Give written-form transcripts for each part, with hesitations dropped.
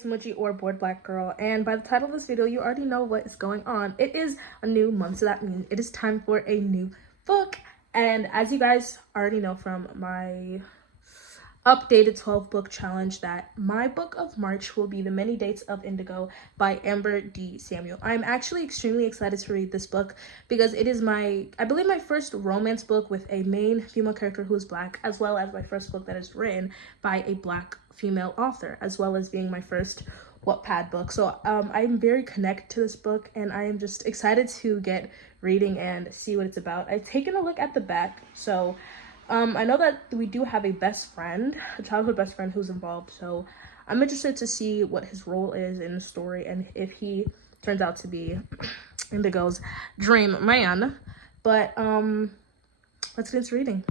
Smudgy or bored black girl, and by the title of this video you already know what is going on. It is a new month, so that means it is time for a new book. And as you guys already know from my updated 12 book challenge, that my book of March will be The Many Dates of Indigo by Amber D. Samuel. I'm actually extremely excited to read this book because it is I believe my first romance book with a main female character who is black, as well as my first book that is written by a black female author, as well as being my first Wattpad book. So I'm very connected to this book, and I am just excited to get reading and see what it's about. I've taken a look at the back, so I know that we do have a best friend, a childhood best friend who's involved, so I'm interested to see what his role is in the story and if he turns out to be Indigo's dream man. But let's get into reading.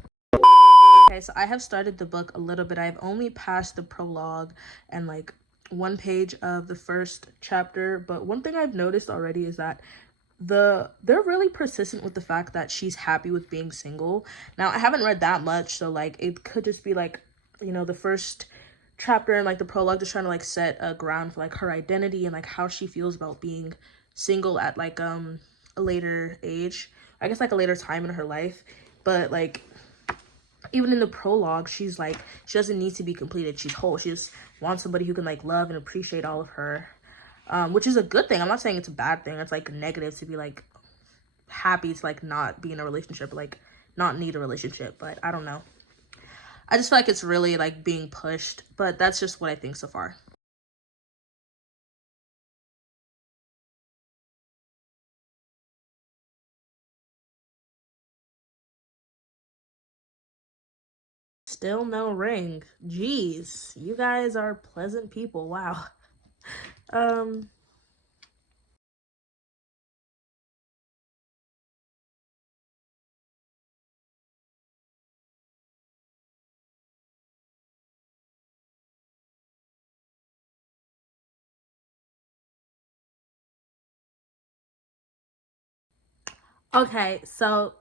Okay, so I have started the book a little bit. I've only passed the prologue and like one page of the first chapter, but one thing I've noticed already is that they're really persistent with the fact that she's happy with being single. Now, I haven't read that much, so like it could just be like, you know, the first chapter and like the prologue just trying to like set a ground for like her identity and like how she feels about being single at like a later age, I guess like a later time in her life. But like even in the prologue, she's like, she doesn't need to be completed, she's whole. She just wants somebody who can like love and appreciate all of her, which is a good thing. I'm not saying it's a bad thing. It's like negative to be like happy to like not be in a relationship, like not need a relationship. But I don't know, I just feel like it's really like being pushed, but that's just what I think so far. Still no ring. Jeez, you guys are pleasant people. Wow. Okay, so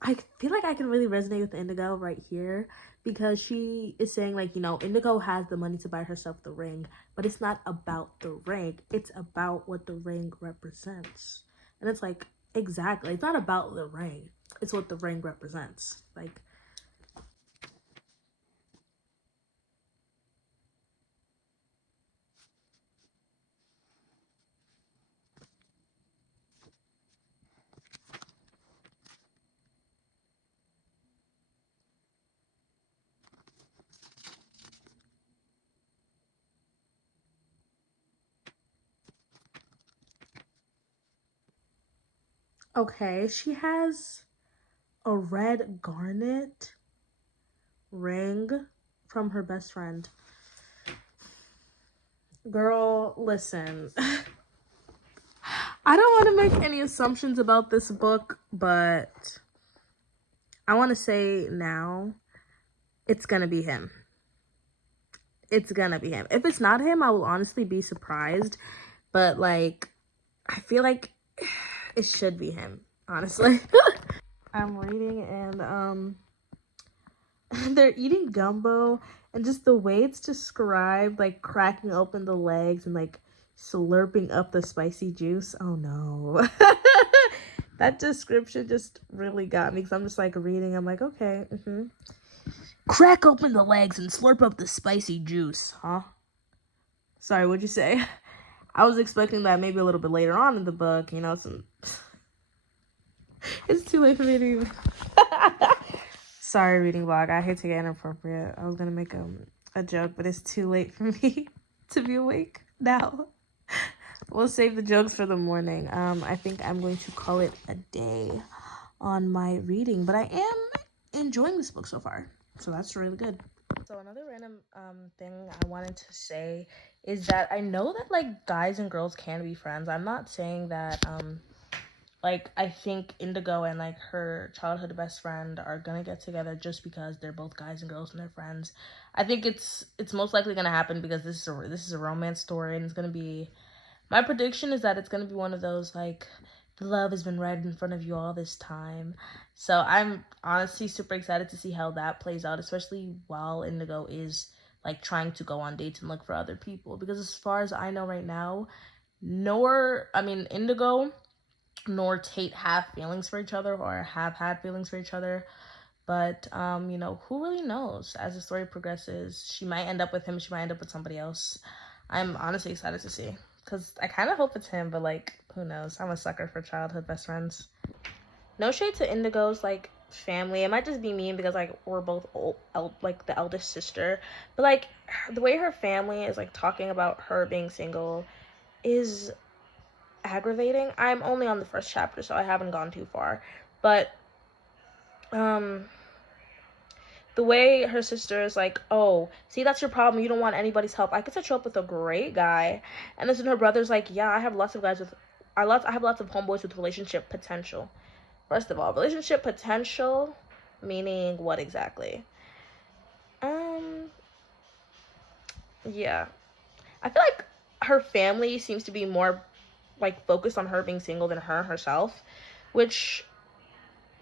I feel like I can really resonate with Indigo right here, because she is saying like, you know, Indigo has the money to buy herself the ring, but it's not about the ring. It's about what the ring represents. And it's like, exactly. It's not about the ring. It's what the ring represents. Like, okay, she has a red garnet ring from her best friend. Girl, listen. I don't want to make any assumptions about this book, but I want to say now it's gonna be him. It's gonna be him. If it's not him, I will honestly be surprised, but like I feel like it should be him, honestly. I'm reading, and they're eating gumbo, and just the way it's described, like cracking open the legs and like slurping up the spicy juice. Oh no. That description just really got me, because I'm just like reading, I'm like, okay, crack open the legs and slurp up the spicy juice, huh? Sorry, what'd you say? I was expecting that maybe a little bit later on in the book, you know, some... It's too late for me to even... Sorry, reading vlog. I hate to get inappropriate. I was gonna make a joke, but it's too late for me to be awake now. We'll save the jokes for the morning. I think I'm going to call it a day on my reading, but I am enjoying this book so far, so that's really good. So another random thing I wanted to say is that I know that like guys and girls can be friends. I'm not saying that like I think Indigo and like her childhood best friend are gonna get together just because they're both guys and girls and they're friends. I think it's most likely gonna happen because this is a romance story, and it's gonna be, my prediction is that it's gonna be one of those like, the love has been right in front of you all this time. So I'm honestly super excited to see how that plays out, especially while Indigo is like trying to go on dates and look for other people. Because as far as I know right now, Indigo nor Tate have feelings for each other or have had feelings for each other. But, who really knows? As the story progresses, she might end up with him. She might end up with somebody else. I'm honestly excited to see. Because I kind of hope it's him, but, like, who knows? I'm a sucker for childhood best friends. No shade to Indigo's, like, family. It might just be mean because, like, we're both the eldest sister. But, like, the way her family is, like, talking about her being single is aggravating. I'm only on the first chapter, so I haven't gone too far. But, the way her sister is like, oh, see, that's your problem. You don't want anybody's help. I could set you up with a great guy. And then her brother's like, yeah, I have lots of guys I have lots of homeboys with relationship potential. First of all, relationship potential, meaning what exactly? Yeah. I feel like her family seems to be more, like, focused on her being single than her herself, which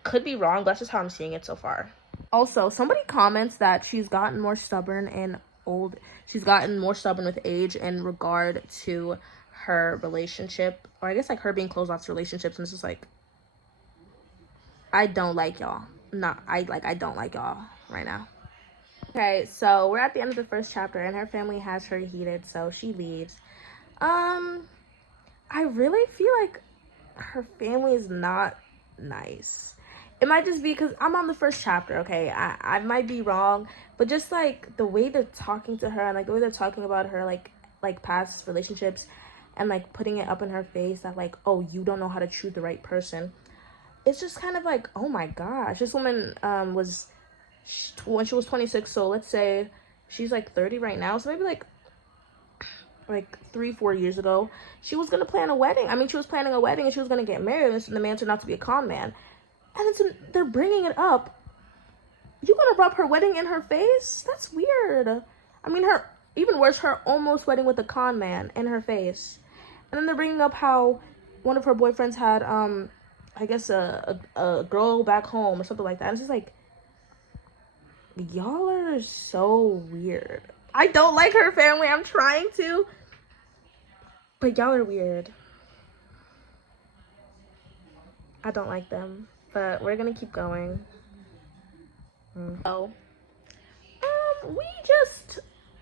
could be wrong, but that's just how I'm seeing it so far. Also, somebody comments that she's gotten more stubborn with age in regard to her relationship, or I guess, like, her being closed off to relationships, and it's just like, I don't like y'all. I don't like y'all right now. Okay, so we're at the end of the first chapter, and her family has her heated, so she leaves. I really feel like her family is not nice. It might just be because I'm on the first chapter, okay? I might be wrong, but just, like, the way they're talking to her and, like, the way they're talking about her, like past relationships and, like, putting it up in her face that, like, oh, you don't know how to choose the right person. It's just kind of like, oh, my gosh. This woman when she was 26, so let's say she's, like, 30 right now. So maybe, like 3-4 years ago, she was going to plan a wedding. She was planning a wedding and she was going to get married, and the man turned out to be a con man. And then they're bringing it up. You gonna rub her wedding in her face? That's weird. Even worse, her almost wedding with a con man in her face. And then they're bringing up how one of her boyfriends had, I guess a girl back home or something like that. And it's just like, y'all are so weird. I don't like her family. I'm trying to. But y'all are weird. I don't like them. But we're gonna keep going. So,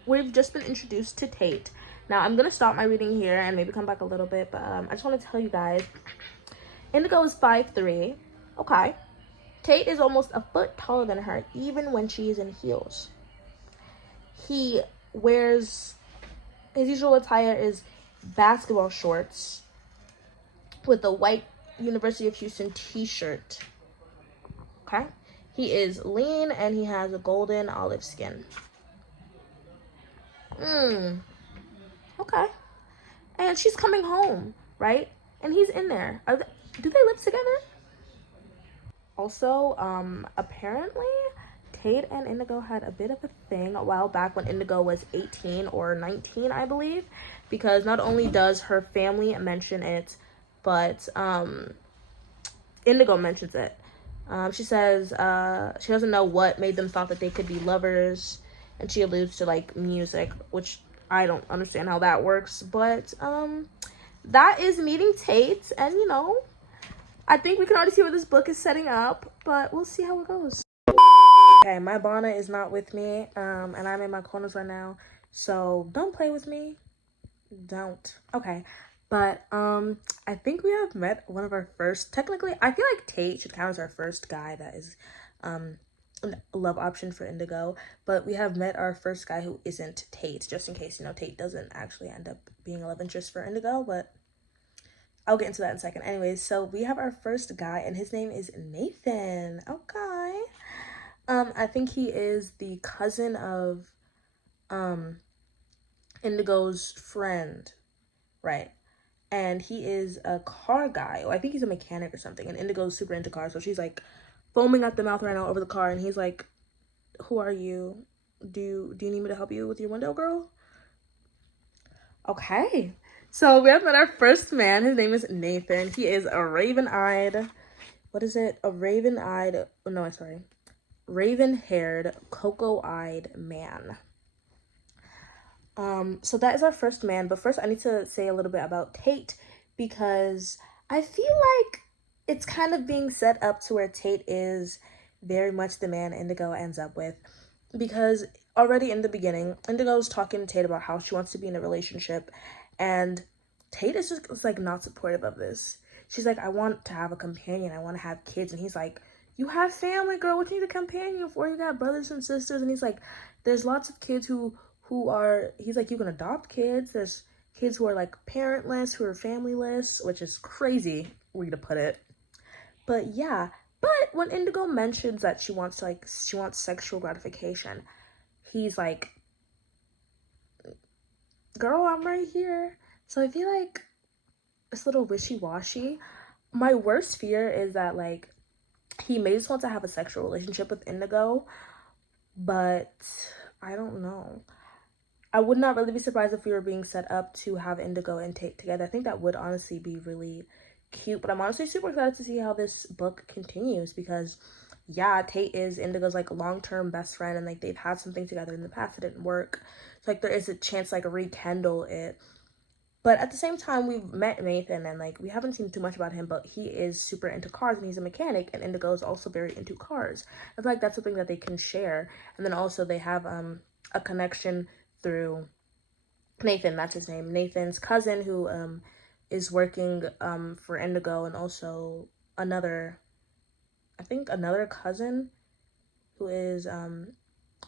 we've just been introduced to Tate. Now, I'm gonna stop my reading here and maybe come back a little bit, but I just want to tell you guys, Indigo is 5'3". Okay. Tate is almost a foot taller than her, even when she is in heels. He wears, his usual attire is basketball shorts with a white University of Houston t-shirt. Okay. He is lean and he has a golden olive skin. Okay. And she's coming home, right? And he's in there. Do they live together? Also, apparently Tate and Indigo had a bit of a thing a while back when Indigo was 18 or 19, I believe, because not only does her family mention it, but Indigo mentions it. She says she doesn't know what made them thought that they could be lovers, and she alludes to, like, music, which I don't understand how that works, but that is meeting Tate, and I think we can already see where this book is setting up, but we'll see how it goes. Okay, my Bana is not with me, and I'm in my corners right now, so don't play with me. Don't. Okay. But I think we have met one of our first, technically, I feel like Tate should count as our first guy that is a love option for Indigo. But we have met our first guy who isn't Tate, just in case, Tate doesn't actually end up being a love interest for Indigo. But I'll get into that in a second. Anyways, so we have our first guy, and his name is Nathan. Okay. I think he is the cousin of Indigo's friend, right? And he is a car guy. I think he's a mechanic or something. And Indigo's super into cars. So she's, like, foaming at the mouth right now over the car. And he's like, who are you? Do you need me to help you with your window, girl? Okay. So we have met our first man. His name is Nathan. He is a raven-eyed. What is it? A raven-haired, cocoa-eyed man. So that is our first man, but first I need to say a little bit about Tate, because I feel like it's kind of being set up to where Tate is very much the man Indigo ends up with, because already in the beginning, Indigo's talking to Tate about how she wants to be in a relationship, and Tate is just like not supportive of this. She's like, I want to have a companion, I want to have kids, and he's like, you have family, girl, what do you need a companion for? You got brothers and sisters. And he's like, there's lots of kids who are, he's like, you can adopt kids. There's kids who are like parentless, who are familyless, which is crazy way to put it. But yeah, but when Indigo mentions that she wants sexual gratification, he's like, girl, I'm right here. So I feel like it's a little wishy-washy. My worst fear is that like he may just want to have a sexual relationship with Indigo, but I don't know. I would not really be surprised if we were being set up to have Indigo and Tate together. I think that would honestly be really cute, but I'm honestly super excited to see how this book continues, because yeah, Tate is Indigo's like long-term best friend, and like they've had something together in the past that didn't work. So like there is a chance like rekindle it. But at the same time, we've met Nathan, and like we haven't seen too much about him, but he is super into cars and he's a mechanic, and Indigo is also very into cars. I feel like that's something that they can share. And then also they have a connection through Nathan, that's his name, Nathan's cousin, who is working for Indigo, and also another cousin who is an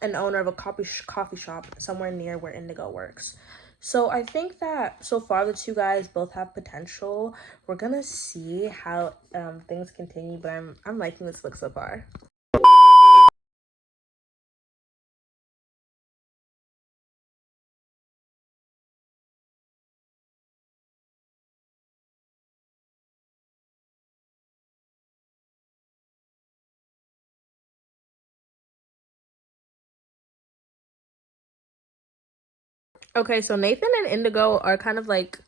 owner of a coffee shop somewhere near where Indigo works. So I think that so far the two guys both have potential. We're gonna see how things continue, but I'm liking this look so far. Okay, so Nathan and Indigo are kind of like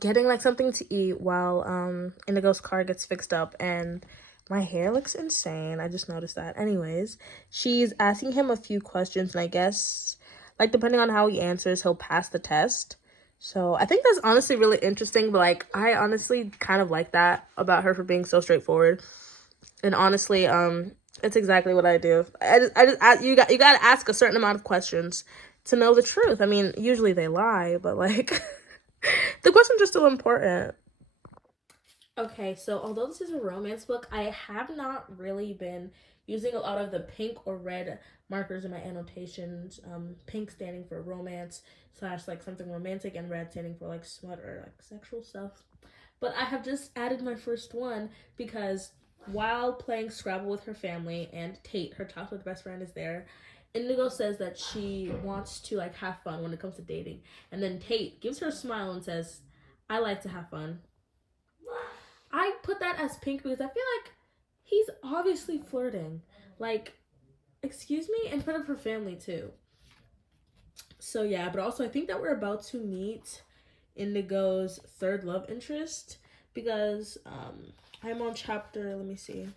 getting like something to eat while Indigo's car gets fixed up, and my hair looks insane. I just noticed that. Anyways, she's asking him a few questions, and I guess like depending on how he answers, he'll pass the test. So I think that's honestly really interesting, but like I honestly kind of like that about her for being so straightforward. And honestly, it's exactly what I do. You got to ask a certain amount of questions to know the truth. I mean, usually they lie, but like the questions are still important. Okay, so although this is a romance book, I have not really been using a lot of the pink or red markers in my annotations. Pink standing for romance slash like something romantic, and red standing for like smut or like sexual stuff. But I have just added my first one because while playing Scrabble with her family, and Tate, her childhood best friend, is there, Indigo says that she wants to like have fun when it comes to dating. And then Tate gives her a smile and says, I like to have fun. I put that as pink because I feel like he's obviously flirting. Like, excuse me, in front of her family too. So yeah, but also I think that we're about to meet Indigo's third love interest, because I'm on chapter, let me see.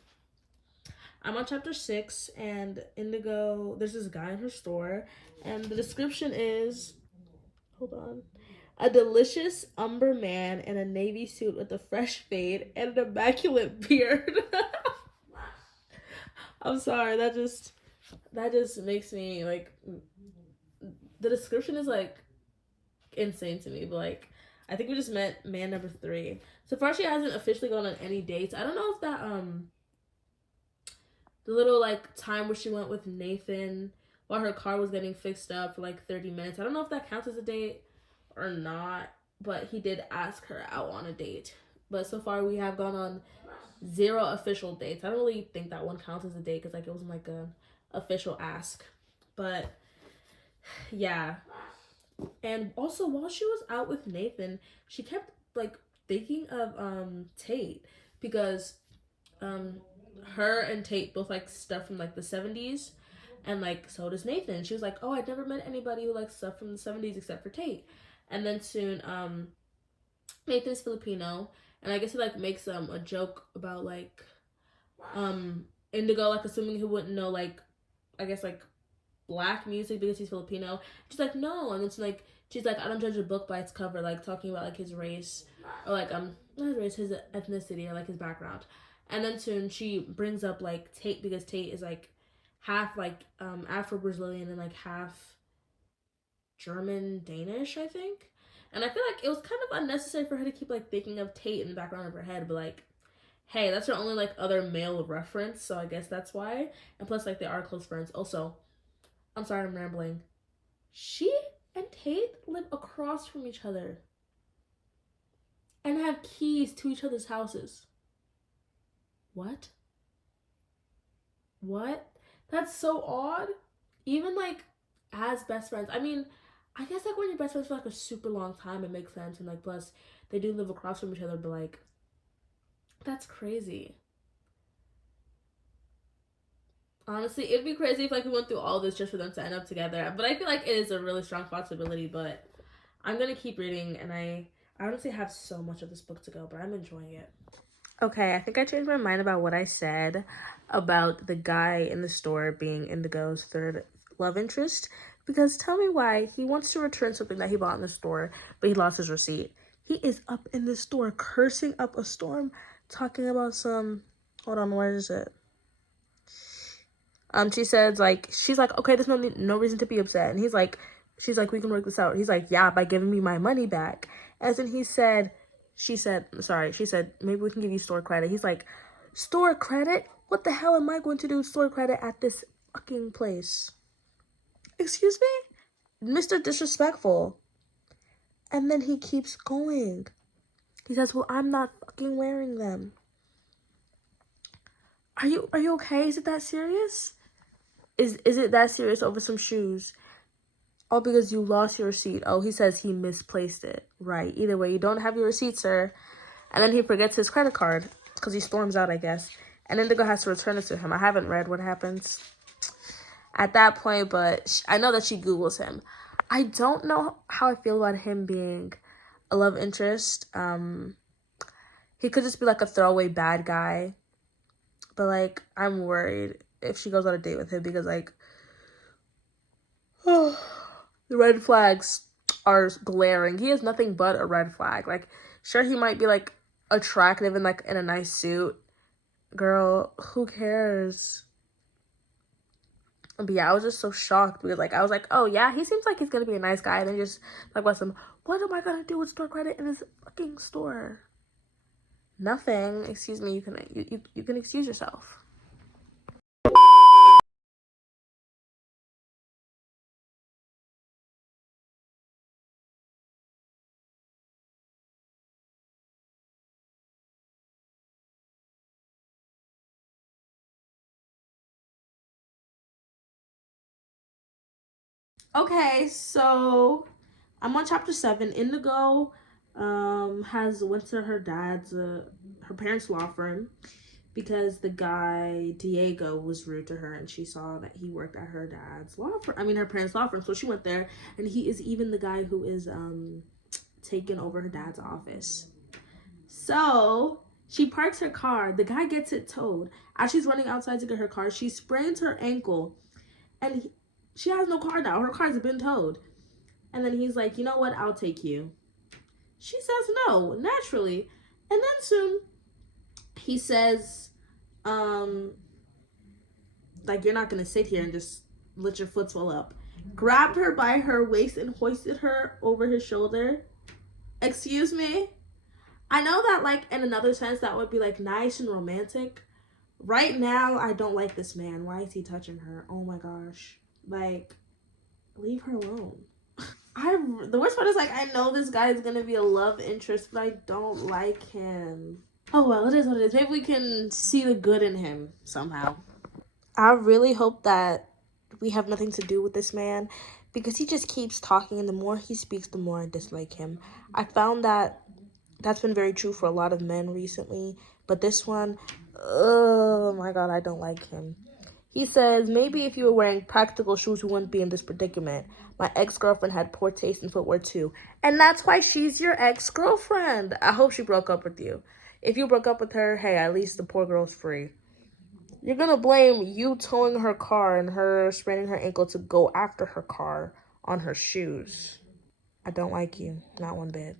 I'm on chapter 6, and Indigo, there's this guy in her store, and the description is, hold on, a delicious umber man in a navy suit with a fresh fade and an immaculate beard. I'm sorry, that just makes me like, the description is like insane to me, but like I think we just met man number 3. So far she hasn't officially gone on any dates. I don't know if that the little like time where she went with Nathan while her car was getting fixed up for like 30 minutes, I don't know if that counts as a date or not, but he did ask her out on a date. But so far we have gone on 0 official dates. I don't really think that one counts as a date because like it wasn't like a official ask. But yeah. And also while she was out with Nathan, she kept like thinking of Tate, because her and Tate both like stuff from like the 70s, and like so does Nathan. She was like, oh, I've never met anybody who likes stuff from the 70s except for Tate. And then soon Nathan's Filipino, and I guess he like makes a joke about like Indigo like assuming he wouldn't know like I guess like black music because he's Filipino. She's like, no. And it's like, she's like, I don't judge a book by its cover, like talking about like his race or like not his race, his ethnicity or like his background. And then soon she brings up like Tate because Tate is like half like Afro Brazilian and like half German Danish, I think. And I feel like it was kind of unnecessary for her to keep like thinking of Tate in the background of her head, but like, hey, that's her only like other male reference, so I guess that's why. And plus, like, they are close friends. Also, I'm sorry I'm rambling. She and Tate live across from each other and have keys to each other's houses. What? What? That's so odd. Even like as best friends. I mean, I guess like when you're best friends for like a super long time, it makes sense. And like, plus, they do live across from each other, but like, that's crazy. Honestly, it'd be crazy if like we went through all this just for them to end up together. But I feel like it is a really strong possibility. But I'm gonna keep reading, and I honestly have so much of this book to go, but I'm enjoying it. Okay, I think I changed my mind about what I said about the guy in the store being Indigo's third love interest. Because tell me why he wants to return something that he bought in the store, but he lost his receipt. He is up in the store cursing up a storm, talking about some, hold on, where is it? She says like, she's like, okay, there's no reason to be upset. And she's like, we can work this out. He's like, yeah, by giving me my money back. As in she said, maybe we can give you store credit. He's like, store credit? What the hell am I going to do with store credit at this fucking place? Excuse me? Mr. Disrespectful. And then he keeps going. He says, well, I'm not fucking wearing them. Are you okay? Is it that serious? Is it that serious over some shoes? All because you lost your receipt. Oh, he says he misplaced it. Right. Either way, you don't have your receipt, sir. And then he forgets his credit card because he storms out, I guess. And Indigo has to return it to him. I haven't read what happens at that point, but I know that she Googles him. I don't know how I feel about him being a love interest. He could just be like a throwaway bad guy. But like, I'm worried if she goes on a date with him because like, the red flags are glaring. He is nothing but a red flag. Like, sure, he might be like attractive and like in a nice suit. Girl, who cares? But yeah, I was just so shocked because like, I was like, oh yeah, he seems like he's gonna be a nice guy. And then just like, what am I gonna do with store credit in this fucking store? Nothing. Excuse me, you can excuse yourself. Okay, so I'm on chapter 7. Indigo has went to her parents' law firm because the guy Diego was rude to her, and she saw that he worked at her parents' law firm. So she went there, and he is even the guy who is taking over her dad's office. So she parks her car. The guy gets it towed. As she's running outside to get her car, she sprains her ankle, and she has no car now. Her car's been towed. And then he's like, you know what? I'll take you. She says no, naturally. And then soon he says, like, you're not going to sit here and just let your foot swell up. Grabbed her by her waist and hoisted her over his shoulder. Excuse me? I know that, like, in another sense, that would be, like, nice and romantic. Right now, I don't like this man. Why is he touching her? Oh, my gosh. Like, leave her alone. The worst part is, like, I know this guy is gonna be a love interest, but I don't like him. Oh, well, it is what it is. Maybe we can see the good in him somehow. I really hope that we have nothing to do with this man because he just keeps talking, and the more he speaks, the more I dislike him. I found that that's been very true for a lot of men recently, but this one, oh my god, I don't like him. He says, maybe if you were wearing practical shoes, you wouldn't be in this predicament. My ex-girlfriend had poor taste in footwear too. And that's why she's your ex-girlfriend. I hope she broke up with you. If you broke up with her, hey, at least the poor girl's free. You're gonna blame you towing her car and her spraining her ankle to go after her car on her shoes. I don't like you, not one bit.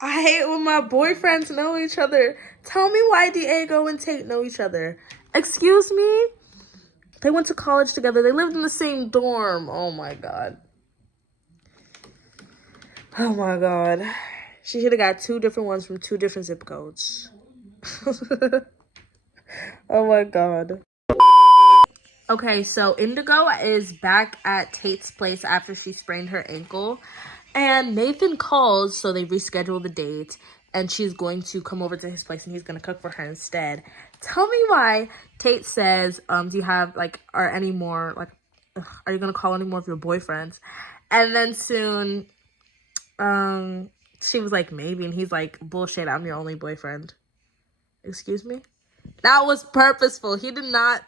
I hate when my boyfriends know each other. Tell me why Diego and Tate know each other. Excuse me? They went to college together. They lived in the same dorm. Oh my god. Oh my god. She should have got 2 different ones from 2 different zip codes. Oh my god. Okay, so Indigo is back at Tate's place after she sprained her ankle. And Nathan calls, so they reschedule the date. And she's going to come over to his place and he's going to cook for her instead. Tell me why Tate says, do you have, like, are any more, like, are you going to call any more of your boyfriends? And then soon, she was like, maybe. And he's like, bullshit, I'm your only boyfriend. Excuse me? That was purposeful. He did not.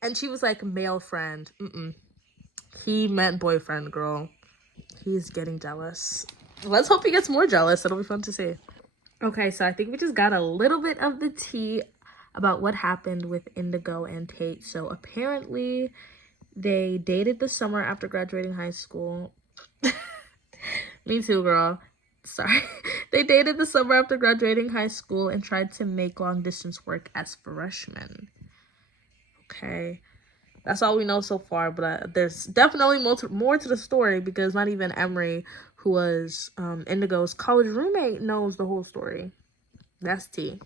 And she was like, male friend. He meant boyfriend, girl. He's getting jealous. Let's hope he gets more jealous. It'll be fun to see. Okay, so I think we just got a little bit of the tea about what happened with Indigo and Tate. So apparently they dated the summer after graduating high school. Me too, girl. Sorry. They dated the summer after graduating high school and tried to make long distance work as freshmen. Okay. That's all we know so far, but there's definitely more to the story because not even Emery, who was Indigo's college roommate, knows the whole story. That's tea.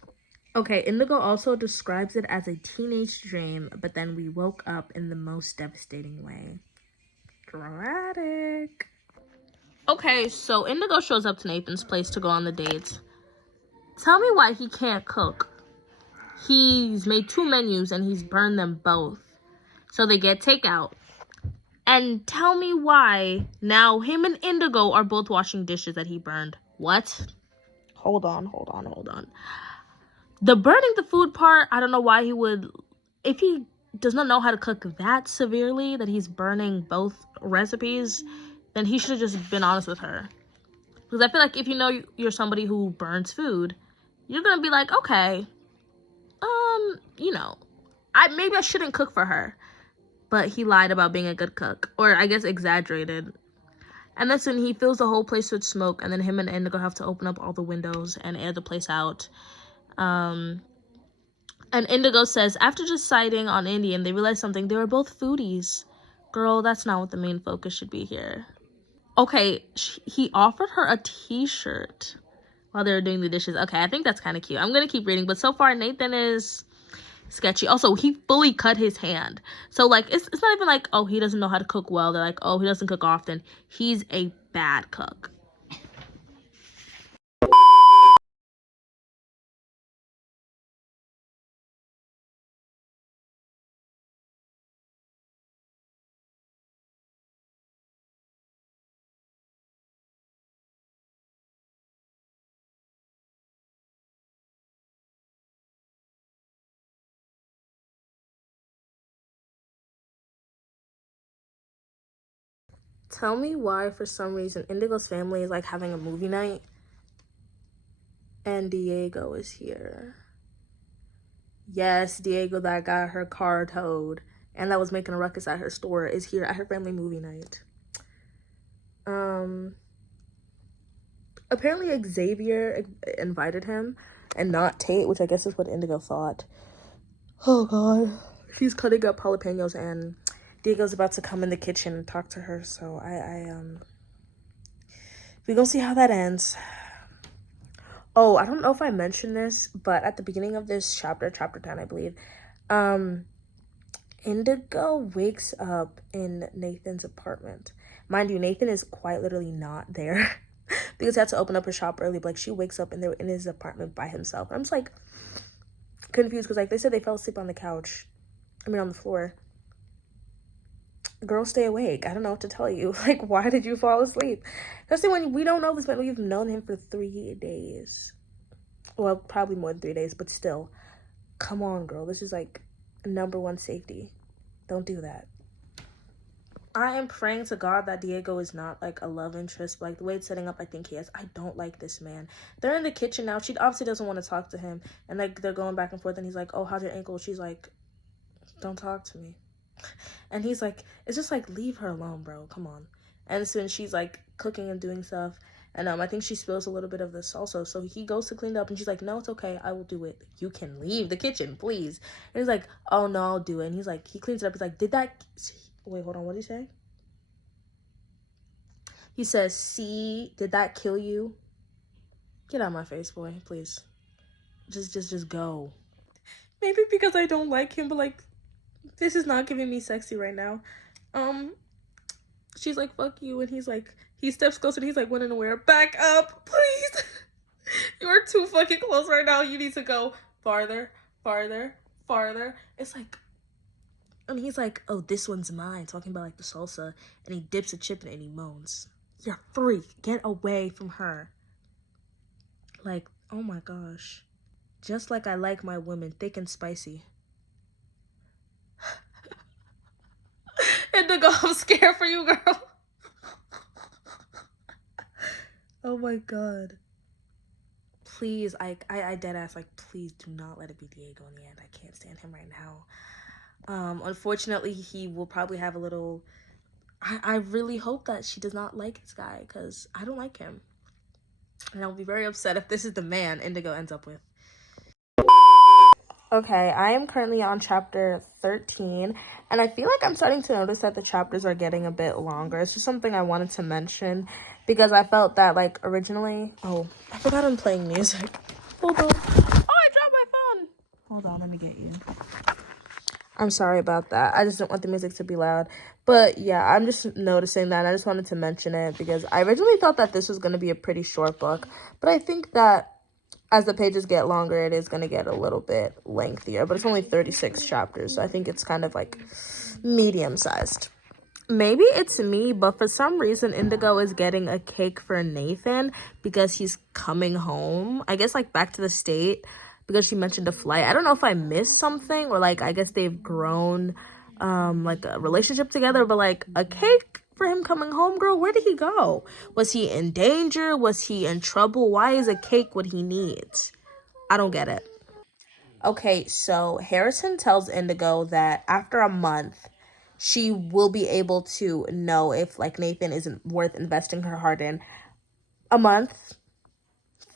Okay, Indigo also describes it as a teenage dream, but then we woke up in the most devastating way. Dramatic. Okay, so Indigo shows up to Nathan's place to go on the date. Tell me why he can't cook. He's made 2 menus and he's burned them both. So they get takeout. And tell me why now him and Indigo are both washing dishes that he burned. What? Hold on. The burning the food part, I don't know why he would... If he does not know how to cook that severely, that he's burning both recipes, then he should have just been honest with her. Because I feel like if you know you're somebody who burns food, you're going to be like, okay, you know, maybe I shouldn't cook for her. But he lied about being a good cook. Or I guess exaggerated. And that's when he fills the whole place with smoke. And then him and Indigo have to open up all the windows and air the place out. And Indigo says, after deciding on Indian, they realized something. They were both foodies. Girl, that's not what the main focus should be here. Okay, he offered her a t-shirt while they were doing the dishes. Okay, I think that's kind of cute. I'm going to keep reading. But so far, Nathan is... sketchy. Also, he fully cut his hand. So, like, it's not even like, oh, he doesn't know how to cook well. They're like, oh, he doesn't cook often. He's a bad cook. Tell me why, for some reason, Indigo's family is, like, having a movie night. And Diego is here. Yes, Diego that got her car towed and that was making a ruckus at her store is here at her family movie night. Apparently Xavier invited him and not Tate, which I guess is what Indigo thought. Oh, God. She's cutting up jalapenos and... Diego's about to come in the kitchen and talk to her, so we're gonna see how that ends. Oh, I don't know if I mentioned this, but at the beginning of this chapter 10, I believe, Indigo wakes up in Nathan's apartment. Mind you, Nathan is quite literally not there because he had to open up his shop early, but like she wakes up and they're in his apartment by himself. I'm just like confused because like they said they fell asleep on the couch. I mean on the floor. Girl, stay awake. I don't know what to tell you. Like, why did you fall asleep? Especially when we don't know this man. We've known him for 3 days. Well, probably more than 3 days, but still. Come on, girl. This is, like, #1 safety. Don't do that. I am praying to God that Diego is not, like, a love interest. But, like, the way it's setting up, I think he is. I don't like this man. They're in the kitchen now. She obviously doesn't want to talk to him. And, like, they're going back and forth. And he's like, oh, how's your ankle? She's like, don't talk to me. And he's like, it's just like, leave her alone, bro. Come on. And so she's like cooking and doing stuff. And I think she spills a little bit of this also. So he goes to clean it up and she's like, no, it's okay. I will do it. You can leave the kitchen, please. And he's like, oh, no, I'll do it. And he's like, he cleans it up. He's like, did that... Wait, hold on. What did he say? He says, see, did that kill you? Get out of my face, boy. Please. Just go. Maybe because I don't like him, but like, this is not giving me sexy right now. She's like, fuck you. And he's like, he steps closer and he's like, wanting to wear back up, please. You are too fucking close right now. You need to go farther, farther, farther. It's like, and he's like, oh, this one's mine. Talking about like the salsa. And he dips a chip in it and he moans. You're a freak. Get away from her. Like, oh my gosh. Just like I like my women, thick and spicy. Indigo, I'm scared for you, girl. Oh my god. Please, I dead ass, like, please do not let it be Diego in the end. I can't stand him right now. Unfortunately, he will probably have a little... I really hope that she does not like this guy, because I don't like him. And I'll be very upset if this is the man Indigo ends up with. Okay, I am currently on chapter 13, and I feel like I'm starting to notice that the chapters are getting a bit longer. It's just something I wanted to mention, because I felt that, like, originally... Oh, I forgot I'm playing music. Hold on. Oh, I dropped my phone! Hold on, let me get you. I'm sorry about that. I just don't want the music to be loud. But, yeah, I'm just noticing that, and I just wanted to mention it, because I originally thought that this was going to be a pretty short book, but I think that as the pages get longer, it is going to get a little bit lengthier, but it's only 36 chapters, so I think it's kind of like medium-sized. Maybe it's me, but for some reason, Indigo is getting a cake for Nathan because he's coming home. I guess, like, back to the state because she mentioned a flight. I don't know if I missed something or, like, I guess they've grown, like, a relationship together, but, like, a cake for him coming home, girl, where did he go? Was he in danger? Was he in trouble? Why is a cake what he needs? I don't get it. Okay, so Harrison tells Indigo that after a month, she will be able to know if, like, Nathan isn't worth investing her heart in. A month,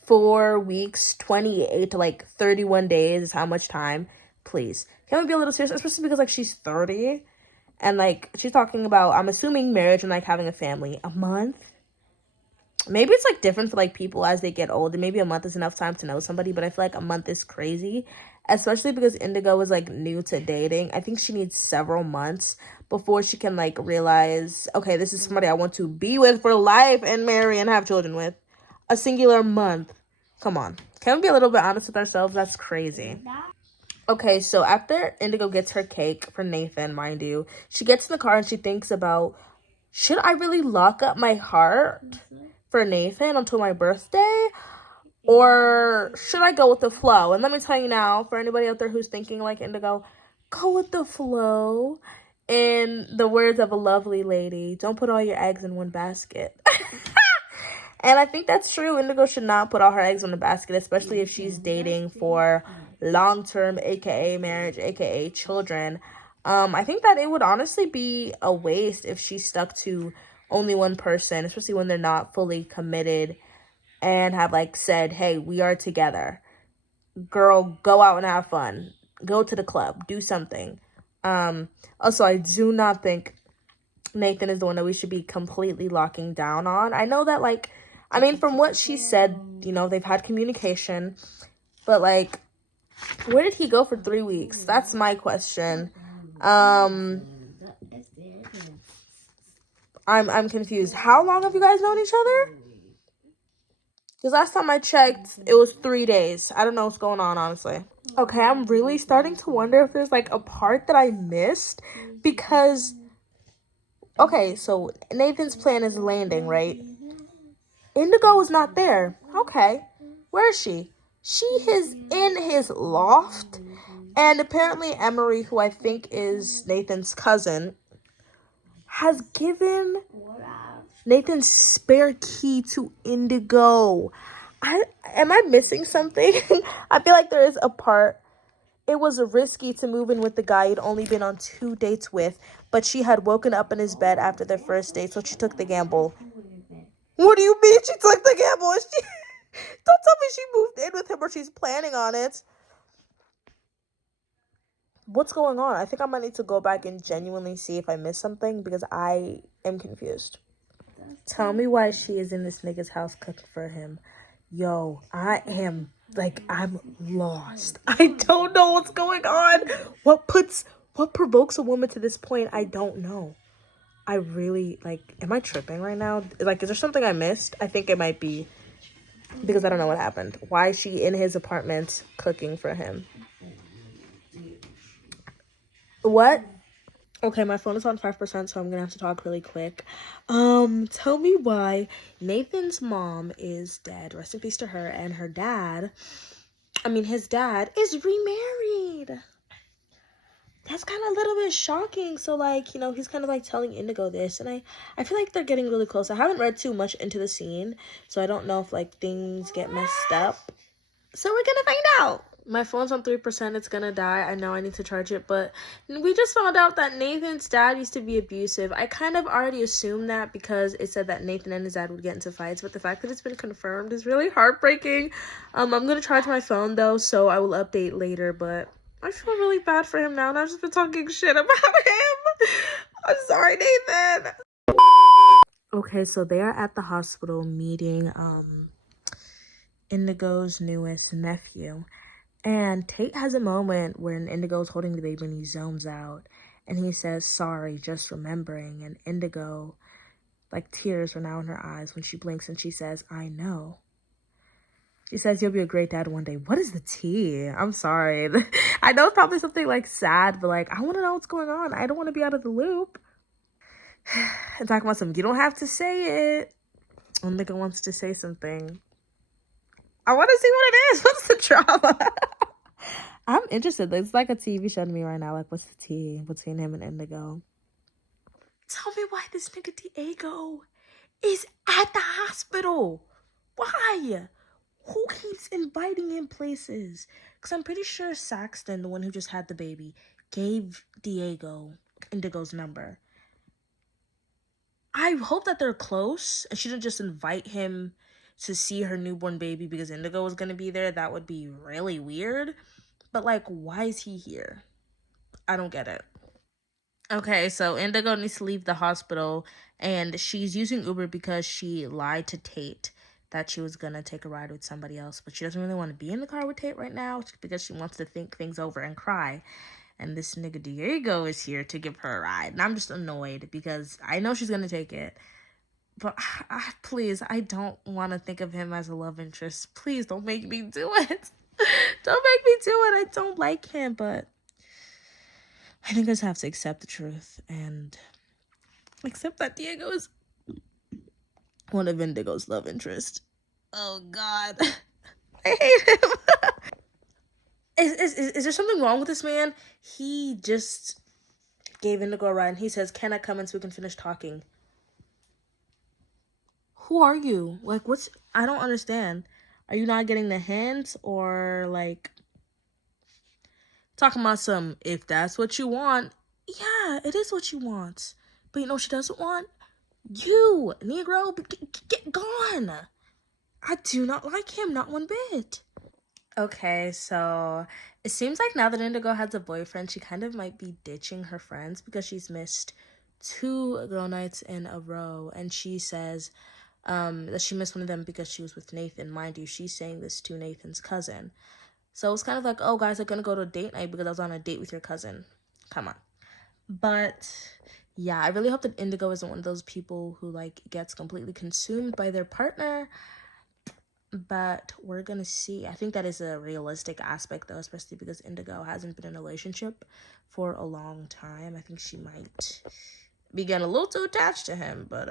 4 weeks, 28 to, like, 31 days is how much time? Please. Can we be a little serious? Especially because, like, she's 30. And, like, she's talking about, I'm assuming, marriage and, like, having a family. A month? Maybe it's, like, different for, like, people as they get older. Maybe a month is enough time to know somebody. But I feel like a month is crazy. Especially because Indigo is, like, new to dating. I think she needs several months before she can, like, realize, okay, this is somebody I want to be with for life and marry and have children with. A singular month. Come on. Can we be a little bit honest with ourselves? That's crazy. Okay, so after Indigo gets her cake for Nathan, mind you, she gets in the car and she thinks about, should I really lock up my heart for Nathan until my birthday? Or should I go with the flow? And let me tell you now, for anybody out there who's thinking like Indigo, go with the flow. In the words of a lovely lady, don't put all your eggs in one basket. And I think that's true. Indigo should not put all her eggs in the basket, especially if she's dating for long-term, aka marriage, aka children. I think that it would honestly be a waste if she stuck to only one person, especially when they're not fully committed and have, like, said, hey, we are together. Girl, go out and have fun. Go to the club. Do something. Also, I do not think Nathan is the one that we should be completely locking down on. I know that, like, I mean, from what she said, you know, they've had communication. But, like, where did he go for 3 weeks? That's my question. I'm confused. How long have you guys known each other? Because last time I checked, it was 3 days. I don't know what's going on, honestly. Okay, I'm really starting to wonder if there's, like, a part that I missed. Because, okay, so Nathan's plan is landing, right? Indigo is not there. Okay. Where is she? She is in his loft. And apparently Emery, who I think is Nathan's cousin, has given Nathan's spare key to Indigo. Am I missing something? I feel like there is a part it was risky to move in with the guy you'd only been on 2 dates with, but she had woken up in his bed after their first date, so she took the gamble. What do you mean she took the gamble? Don't tell me she moved in with him or she's planning on it. What's going on? I think I might need to go back and genuinely see if I missed something because I am confused. Tell me why she is in this nigga's house cooking for him. Yo, I'm lost. I don't know what's going on. What provokes a woman to this point? I don't know. I really, am I tripping right now? Is there something I missed? I think it might be because I don't know what happened. Why is she in his apartment cooking for him? What? Okay, my phone is on 5%, so I'm gonna have to talk really quick. Tell me why Nathan's mom is dead. Rest in peace to her. And her dad, his dad is remarried. That's kind of a little bit shocking. So, he's kind of, telling Indigo this. And I feel like they're getting really close. I haven't read too much into the scene, so I don't know if, things get messed up. So we're gonna find out. My phone's on 3%. It's gonna die. I know I need to charge it, but we just found out that Nathan's dad used to be abusive. I kind of already assumed that because it said that Nathan and his dad would get into fights, but the fact that it's been confirmed is really heartbreaking. I'm gonna charge my phone though, so I will update later, but I feel really bad for him now, and I've just been talking shit about him. I'm sorry, Nathan. Okay, so they are at the hospital meeting Indigo's newest nephew. And Tate has a moment when Indigo's holding the baby and he zooms out and he says, sorry, just remembering. And Indigo, tears are now in her eyes when she blinks and she says, I know. She says, you'll be a great dad one day. What is the tea? I'm sorry. I know it's probably something sad, but I want to know what's going on. I don't want to be out of the loop. And talking about something, you don't have to say it. Indigo wants to say something. I want to see what it is. What's the drama? I'm interested. It's like a TV show to me right now. What's the tea between him and Indigo? Tell me why this nigga Diego is at the hospital. Why? Who keeps inviting him places? Because I'm pretty sure Saxton, the one who just had the baby, gave Diego Indigo's number. I hope that they're close and she didn't just invite him to see her newborn baby because Indigo was going to be there. That would be really weird. But, why is he here? I don't get it. Okay, so Indigo needs to leave the hospital, and she's using Uber because she lied to Tate that she was going to take a ride with somebody else. But she doesn't really want to be in the car with Tate right now because she wants to think things over and cry. And this nigga Diego is here to give her a ride. And I'm just annoyed because I know she's going to take it. But please, I don't want to think of him as a love interest. Please don't make me do it. Don't make me do it. I don't like him, but I think I just have to accept the truth and accept that Diego is one of Indigo's love interests. Oh, God. I hate him. Is there something wrong with this man? He just gave Indigo a ride and he says, can I come in so we can finish talking? Who are you? I don't understand. Are you not getting the hint or talking about some, if that's what you want? Yeah, it is what you want. But you know what she doesn't want? You, Negro, get gone. I do not like him, not one bit. Okay, so it seems like now that Indigo has a boyfriend, she kind of might be ditching her friends because she's missed 2 girl nights in a row. And she says that she missed one of them because she was with Nathan. Mind you, she's saying this to Nathan's cousin. So it's kind of oh, guys, I'm going to go to a date night because I was on a date with your cousin. Come on. But yeah, I really hope that Indigo isn't one of those people who gets completely consumed by their partner. But we're going to see. I think that is a realistic aspect though, especially because Indigo hasn't been in a relationship for a long time. I think she might be getting a little too attached to him. But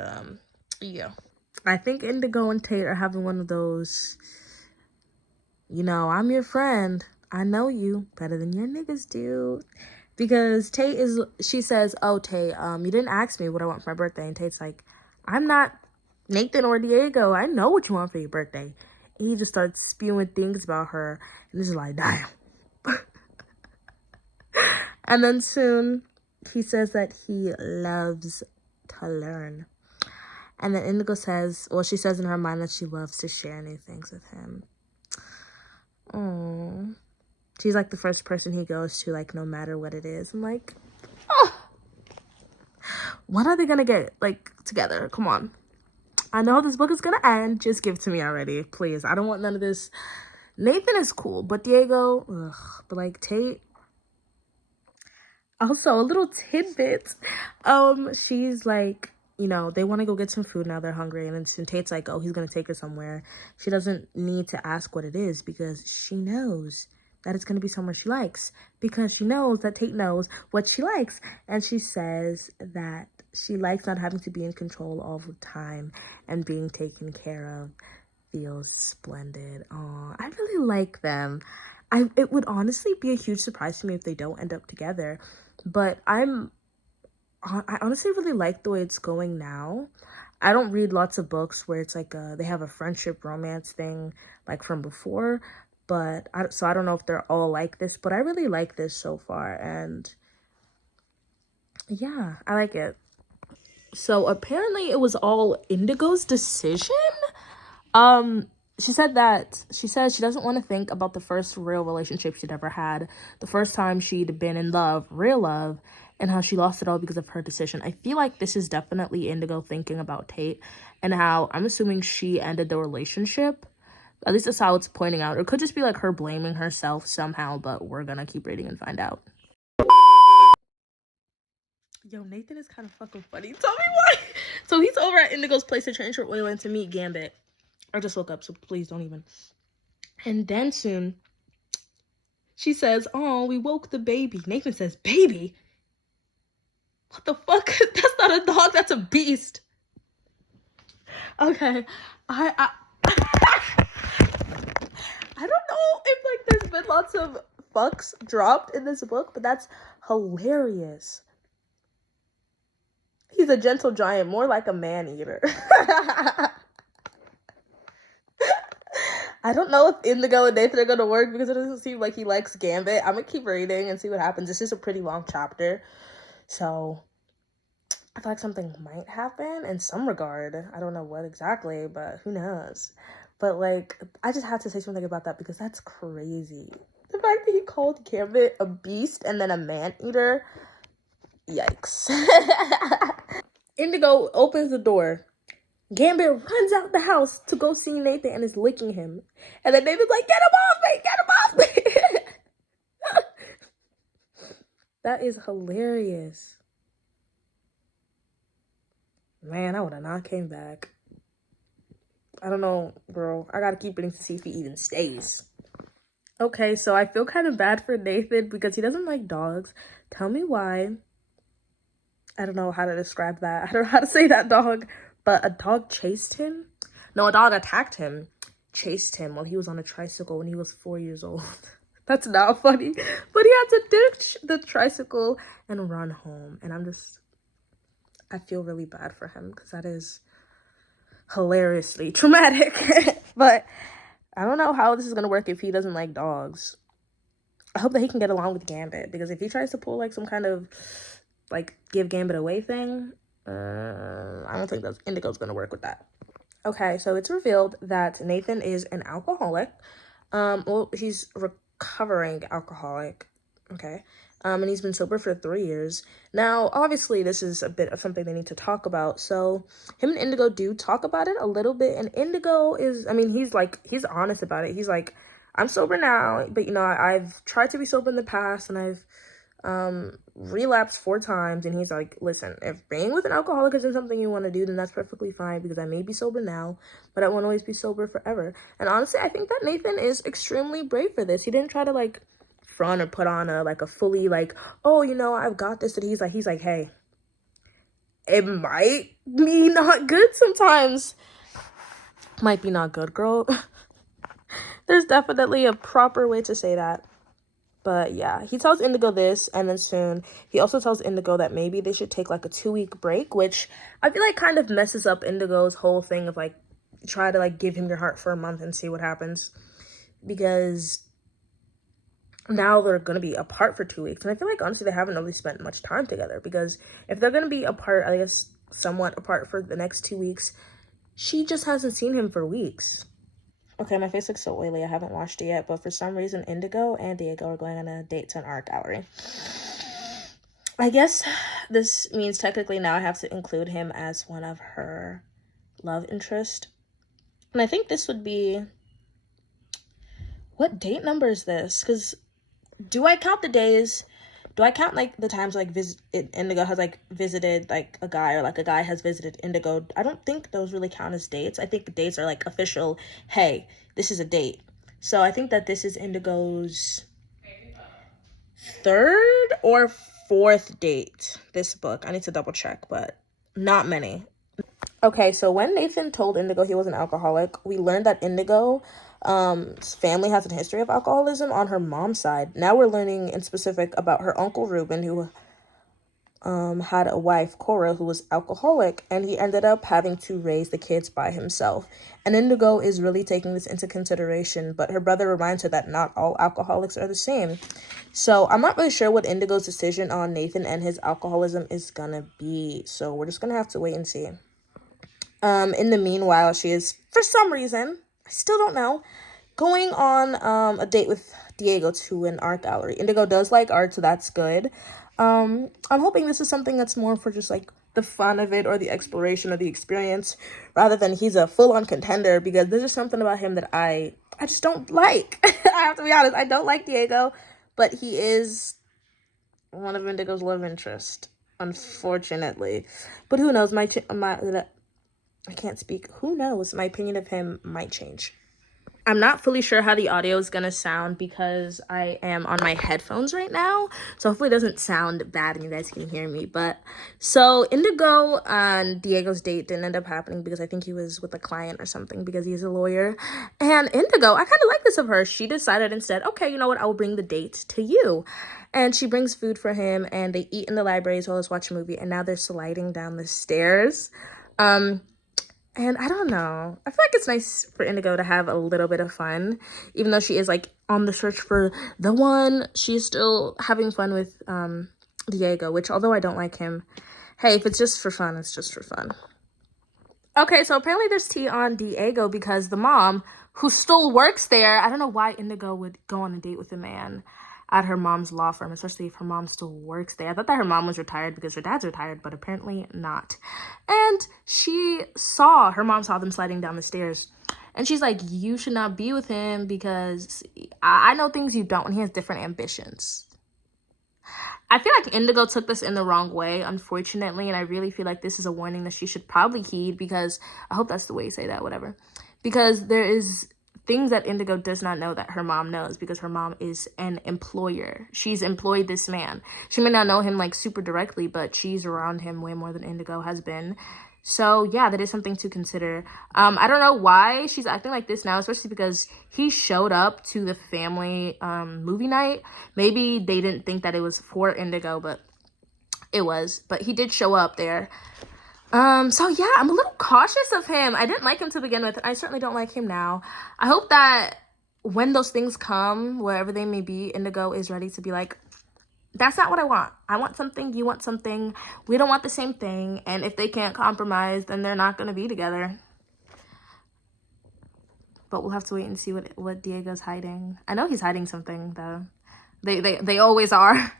yeah. I think Indigo and Tate are having one of those, I'm your friend. I know you better than your niggas do. Because she says, oh, Tate, you didn't ask me what I want for my birthday. And Tate's like, I'm not Nathan or Diego. I know what you want for your birthday. And he just starts spewing things about her. And this is damn. And then soon he says that he loves to learn. And then Indigo says, well, she says in her mind that she loves to share new things with him. Oh, she's like the first person he goes to, like, no matter what it is. I'm like, oh, when are they gonna get, like, together? Come on. I know this book is gonna end. Just give it to me already, please. I don't want none of this. Nathan is cool, but Diego, ugh. But, like, Tate. Also, a little tidbit. She's like, you know, they want to go get some food now. They're hungry. And then Tate's like, oh, he's going to take her somewhere. She doesn't need to ask what it is because she knows that it's going to be somewhere she likes. Because she knows that Tate knows what she likes. And she says that she likes not having to be in control all the time and being taken care of. Feels splendid. Aw, I really like them. It would honestly be a huge surprise to me if they don't end up together. But I honestly really like the way it's going now. I don't read lots of books where it's like they have a friendship romance thing like from before, but so I don't know if they're all like this, but I really like this so far, and yeah, I like it. So apparently it was all Indigo's decision. She says she doesn't want to think about the first real relationship she'd ever had, the first time she'd been in love, real love, and how she lost it all because of her decision. I feel like this is definitely Indigo thinking about Tate and how I'm assuming she ended the relationship. At least that's how it's pointing out. It could just be like her blaming herself somehow, but we're gonna keep reading and find out. Yo, Nathan is kind of fucking funny. Tell me why. So he's over at Indigo's place to change her oil and to meet Gambit. I just woke up, so please don't even. And then soon, she says, oh, we woke the baby. Nathan says, baby? What the fuck? That's not a dog, that's a beast. Okay. I don't know if, like, there's been lots of fucks dropped in this book, but that's hilarious. He's a gentle giant, more like a man-eater. I don't know if Indigo and Nathan are going to work because it doesn't seem like he likes Gambit. I'm going to keep reading and see what happens. This is a pretty long chapter. So I feel like something might happen in some regard. I don't know what exactly, but who knows. But, like, I just have to say something about that because that's crazy. The fact that he called Gambit a beast and then a man-eater. Yikes. Indigo opens the door. Gambit runs out the house to go see Nathan and is licking him. And then Nathan's like, get him off me! Get him off me! That is hilarious. Man, I would have not came back. I don't know, bro. I gotta keep reading to see if he even stays. Okay, so I feel kind of bad for Nathan because he doesn't like dogs. Tell me why. I don't know how to describe that. I don't know how to say that dog. But a dog chased him? No, a dog attacked him. Chased him while he was on a tricycle when he was 4 years old. That's not funny. But he had to ditch the tricycle and run home. And I feel really bad for him because that is hilariously traumatic. But I don't know how this is going to work if he doesn't like dogs. I hope that he can get along with Gambit. Because if he tries to pull like some kind of like give Gambit away thing, I don't think that Indigo's gonna work with that. Okay, so it's revealed that Nathan is an alcoholic. Well, he's recovering alcoholic. Okay. And he's been sober for 3 years. Now, obviously, this is a bit of something they need to talk about. So him and Indigo do talk about it a little bit. And Indigo is, I mean, he's honest about it. He's like, I'm sober now, but, you know, I've tried to be sober in the past and I've relapsed 4 times. And he's like, listen, if being with an alcoholic isn't something you want to do, then that's perfectly fine, because I may be sober now, but I won't always be sober forever. And honestly, I think that Nathan is extremely brave for this. He didn't try to like front or put on a fully like, oh, you know, I've got this. And he's like, hey, it might be not good sometimes. Might be not good, girl. There's definitely a proper way to say that. But yeah, he tells Indigo this, and then soon he also tells Indigo that maybe they should take like a 2-week break, which I feel like kind of messes up Indigo's whole thing of like, try to like give him your heart for a month and see what happens. Because now they're going to be apart for 2 weeks. And I feel like, honestly, they haven't really spent much time together, because if they're going to be apart, I guess somewhat apart for the next 2 weeks, she just hasn't seen him for weeks. Okay, my face looks so oily. I haven't washed it yet, but for some reason, Indigo and Diego are going on a date to an art gallery. I guess this means technically now I have to include him as one of her love interest. And I think this would be... What date number is this? Because do I count the days? Do I count, like, the times, like, Indigo has, like, visited, like, a guy, or, like, a guy has visited Indigo? I don't think those really count as dates. I think the dates are, like, official, hey, this is a date. So I think that this is Indigo's 3rd or 4th date, this book. I need to double check, but not many. Okay, so when Nathan told Indigo he was an alcoholic, we learned that Indigo family has a history of alcoholism on her mom's side. Now we're learning in specific about her uncle Ruben, who had a wife, Cora, who was alcoholic, and he ended up having to raise the kids by himself. And Indigo is really taking this into consideration, but her brother reminds her that not all alcoholics are the same. So I'm not really sure what Indigo's decision on Nathan and his alcoholism is gonna be, so we're just gonna have to wait and see. In the meanwhile, she is, for some reason, I still don't know, going on a date with Diego to an art gallery. Indigo does like art, so that's good. I'm hoping this is something that's more for just, like, the fun of it, or the exploration of the experience, rather than he's a full-on contender, because there's just something about him that I just don't like. I have to be honest, I don't like Diego, but he is one of Indigo's love interest, unfortunately. But who knows, I can't speak. Who knows? My opinion of him might change. I'm not fully sure how the audio is going to sound because I am on my headphones right now. So hopefully it doesn't sound bad and you guys can hear me. But so Indigo and Diego's date didn't end up happening because I think he was with a client or something, because he's a lawyer. And Indigo, I kind of like this of her. She decided instead, okay, you know what? I will bring the date to you. And she brings food for him, and they eat in the library as well as watch a movie. And now they're sliding down the stairs. And I don't know. I feel like it's nice for Indigo to have a little bit of fun. Even though she is, like, on the search for the one, she's still having fun with Diego, which, although I don't like him, hey, if it's just for fun, it's just for fun. Okay, so apparently there's tea on Diego because the mom, who still works there, I don't know why Indigo would go on a date with a man at her mom's law firm, especially if her mom still works there. I thought that her mom was retired because her dad's retired, but apparently not. And her mom saw them sliding down the stairs, and she's like, you should not be with him because I know things you don't, and he has different ambitions. I feel like Indigo took this in the wrong way, unfortunately, and I really feel like this is a warning that she should probably heed, because I hope that's the way you say that, whatever. Because there is things that Indigo does not know that her mom knows, because her mom is an employer. She's employed this man. She may not know him, like, super directly, but she's around him way more than Indigo has been. So, yeah, that is something to consider. I don't know why she's acting like this now, especially because he showed up to the family movie night. Maybe they didn't think that it was for Indigo, but it was. But he did show up there. So yeah, I'm a little cautious of him. I didn't like him to begin with. I certainly don't like him now. I hope that when those things come, wherever they may be, Indigo is ready to be like, that's not what I want. I want something, you want something. We don't want the same thing. And if they can't compromise, then they're not going to be together. But we'll have to wait and see what Diego's hiding. I know he's hiding something, though. They always are.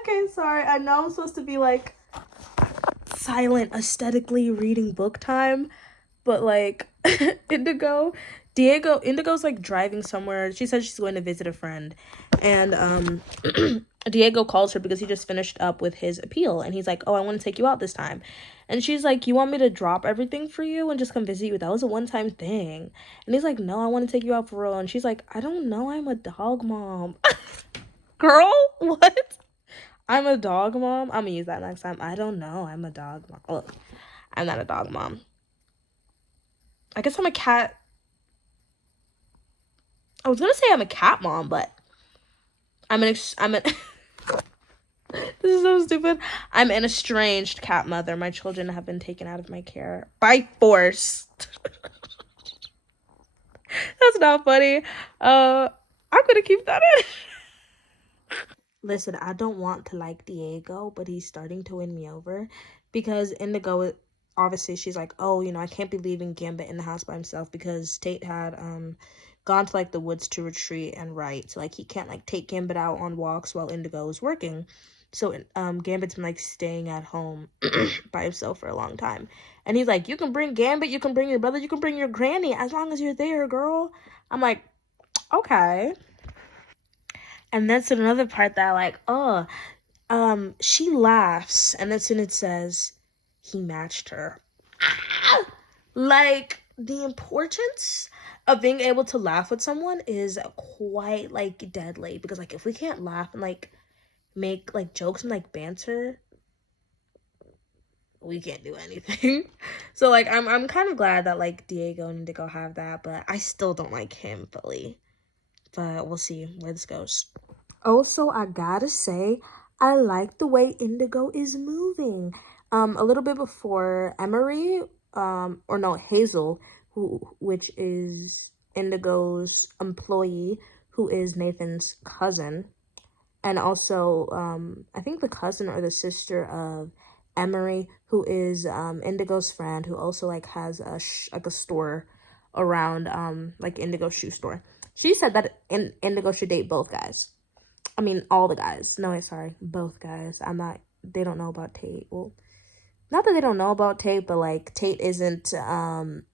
Okay, sorry. I know I'm supposed to be, like, silent, aesthetically reading book time, but, like, Indigo Indigo's like driving somewhere. She says she's going to visit a friend, and Diego calls her because he just finished up with his appeal, and he's like, oh, I want to take you out this time. And she's like, you want me to drop everything for you and just come visit you? That was a one-time thing. And he's like, no, I want to take you out for real. And she's like, I don't know, I'm a dog mom. Girl, what? I'm a dog mom? I'm gonna use that next time. I don't know, I'm a dog mom. Look, I'm not a dog mom. I guess I'm a cat. I was gonna say I'm a cat mom, but this is so stupid. I'm an estranged cat mother. My children have been taken out of my care by force. That's not funny. I'm gonna keep that in. Listen, I don't want to like Diego, but he's starting to win me over because Indigo, obviously, she's like, oh, you know, I can't be leaving Gambit in the house by himself because Tate had gone to like the woods to retreat and write. So like he can't like take Gambit out on walks while Indigo is working. So Gambit's been like staying at home by himself for a long time. And he's like, you can bring Gambit, you can bring your brother, you can bring your granny as long as you're there, girl. I'm like, okay. And that's another part that I like, she laughs, and then soon it says, he matched her. Like, the importance of being able to laugh with someone is quite, like, deadly. Because, like, if we can't laugh and, like, make, like, jokes and, like, banter, we can't do anything. So, like, I'm kind of glad that, like, Diego and Indigo have that, but I still don't like him fully. But we'll see where this goes. Also, I gotta say, I like the way Indigo is moving. A little bit before Emery, Hazel, which is Indigo's employee, who is Nathan's cousin, and also, I think the cousin or the sister of Emery, who is Indigo's friend, who also like has a store around like Indigo's shoe store. She said that Indigo should date both guys. I mean, all the guys. No, sorry, both guys. They don't know about Tate. Well, not that they don't know about Tate, but like Tate isn't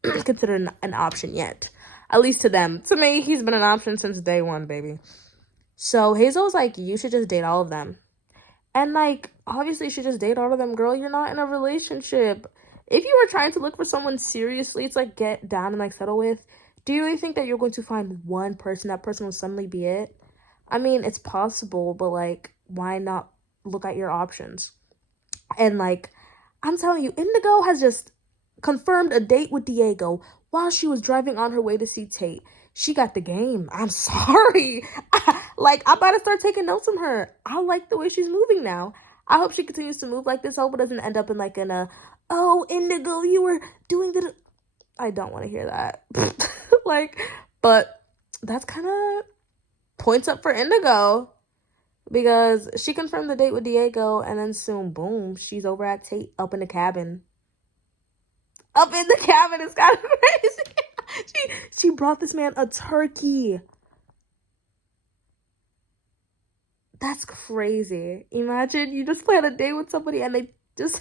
considered an option yet. At least to them. To me, he's been an option since day one, baby. So Hazel's like, you should just date all of them. And like, obviously you should just date all of them, girl. You're not in a relationship. If you were trying to look for someone seriously to like get down and like settle with, do you really think that you're going to find one person, that person will suddenly be it? I mean, it's possible, but like, why not look at your options? And like, I'm telling you, Indigo has just confirmed a date with Diego while she was driving on her way to see Tate. She got the game. I'm sorry. Like, I'm about to start taking notes from her. I like the way she's moving now. I hope she continues to move like this. I hope it doesn't end up in like oh, Indigo, you were doing the... I don't want to hear that. Like, but that's kind of points up for Indigo. Because she confirmed the date with Diego, and then soon, boom, she's over at Tate, up in the cabin. Up in the cabin is kind of crazy. She brought this man a turkey. That's crazy. Imagine you just plan a date with somebody and they just...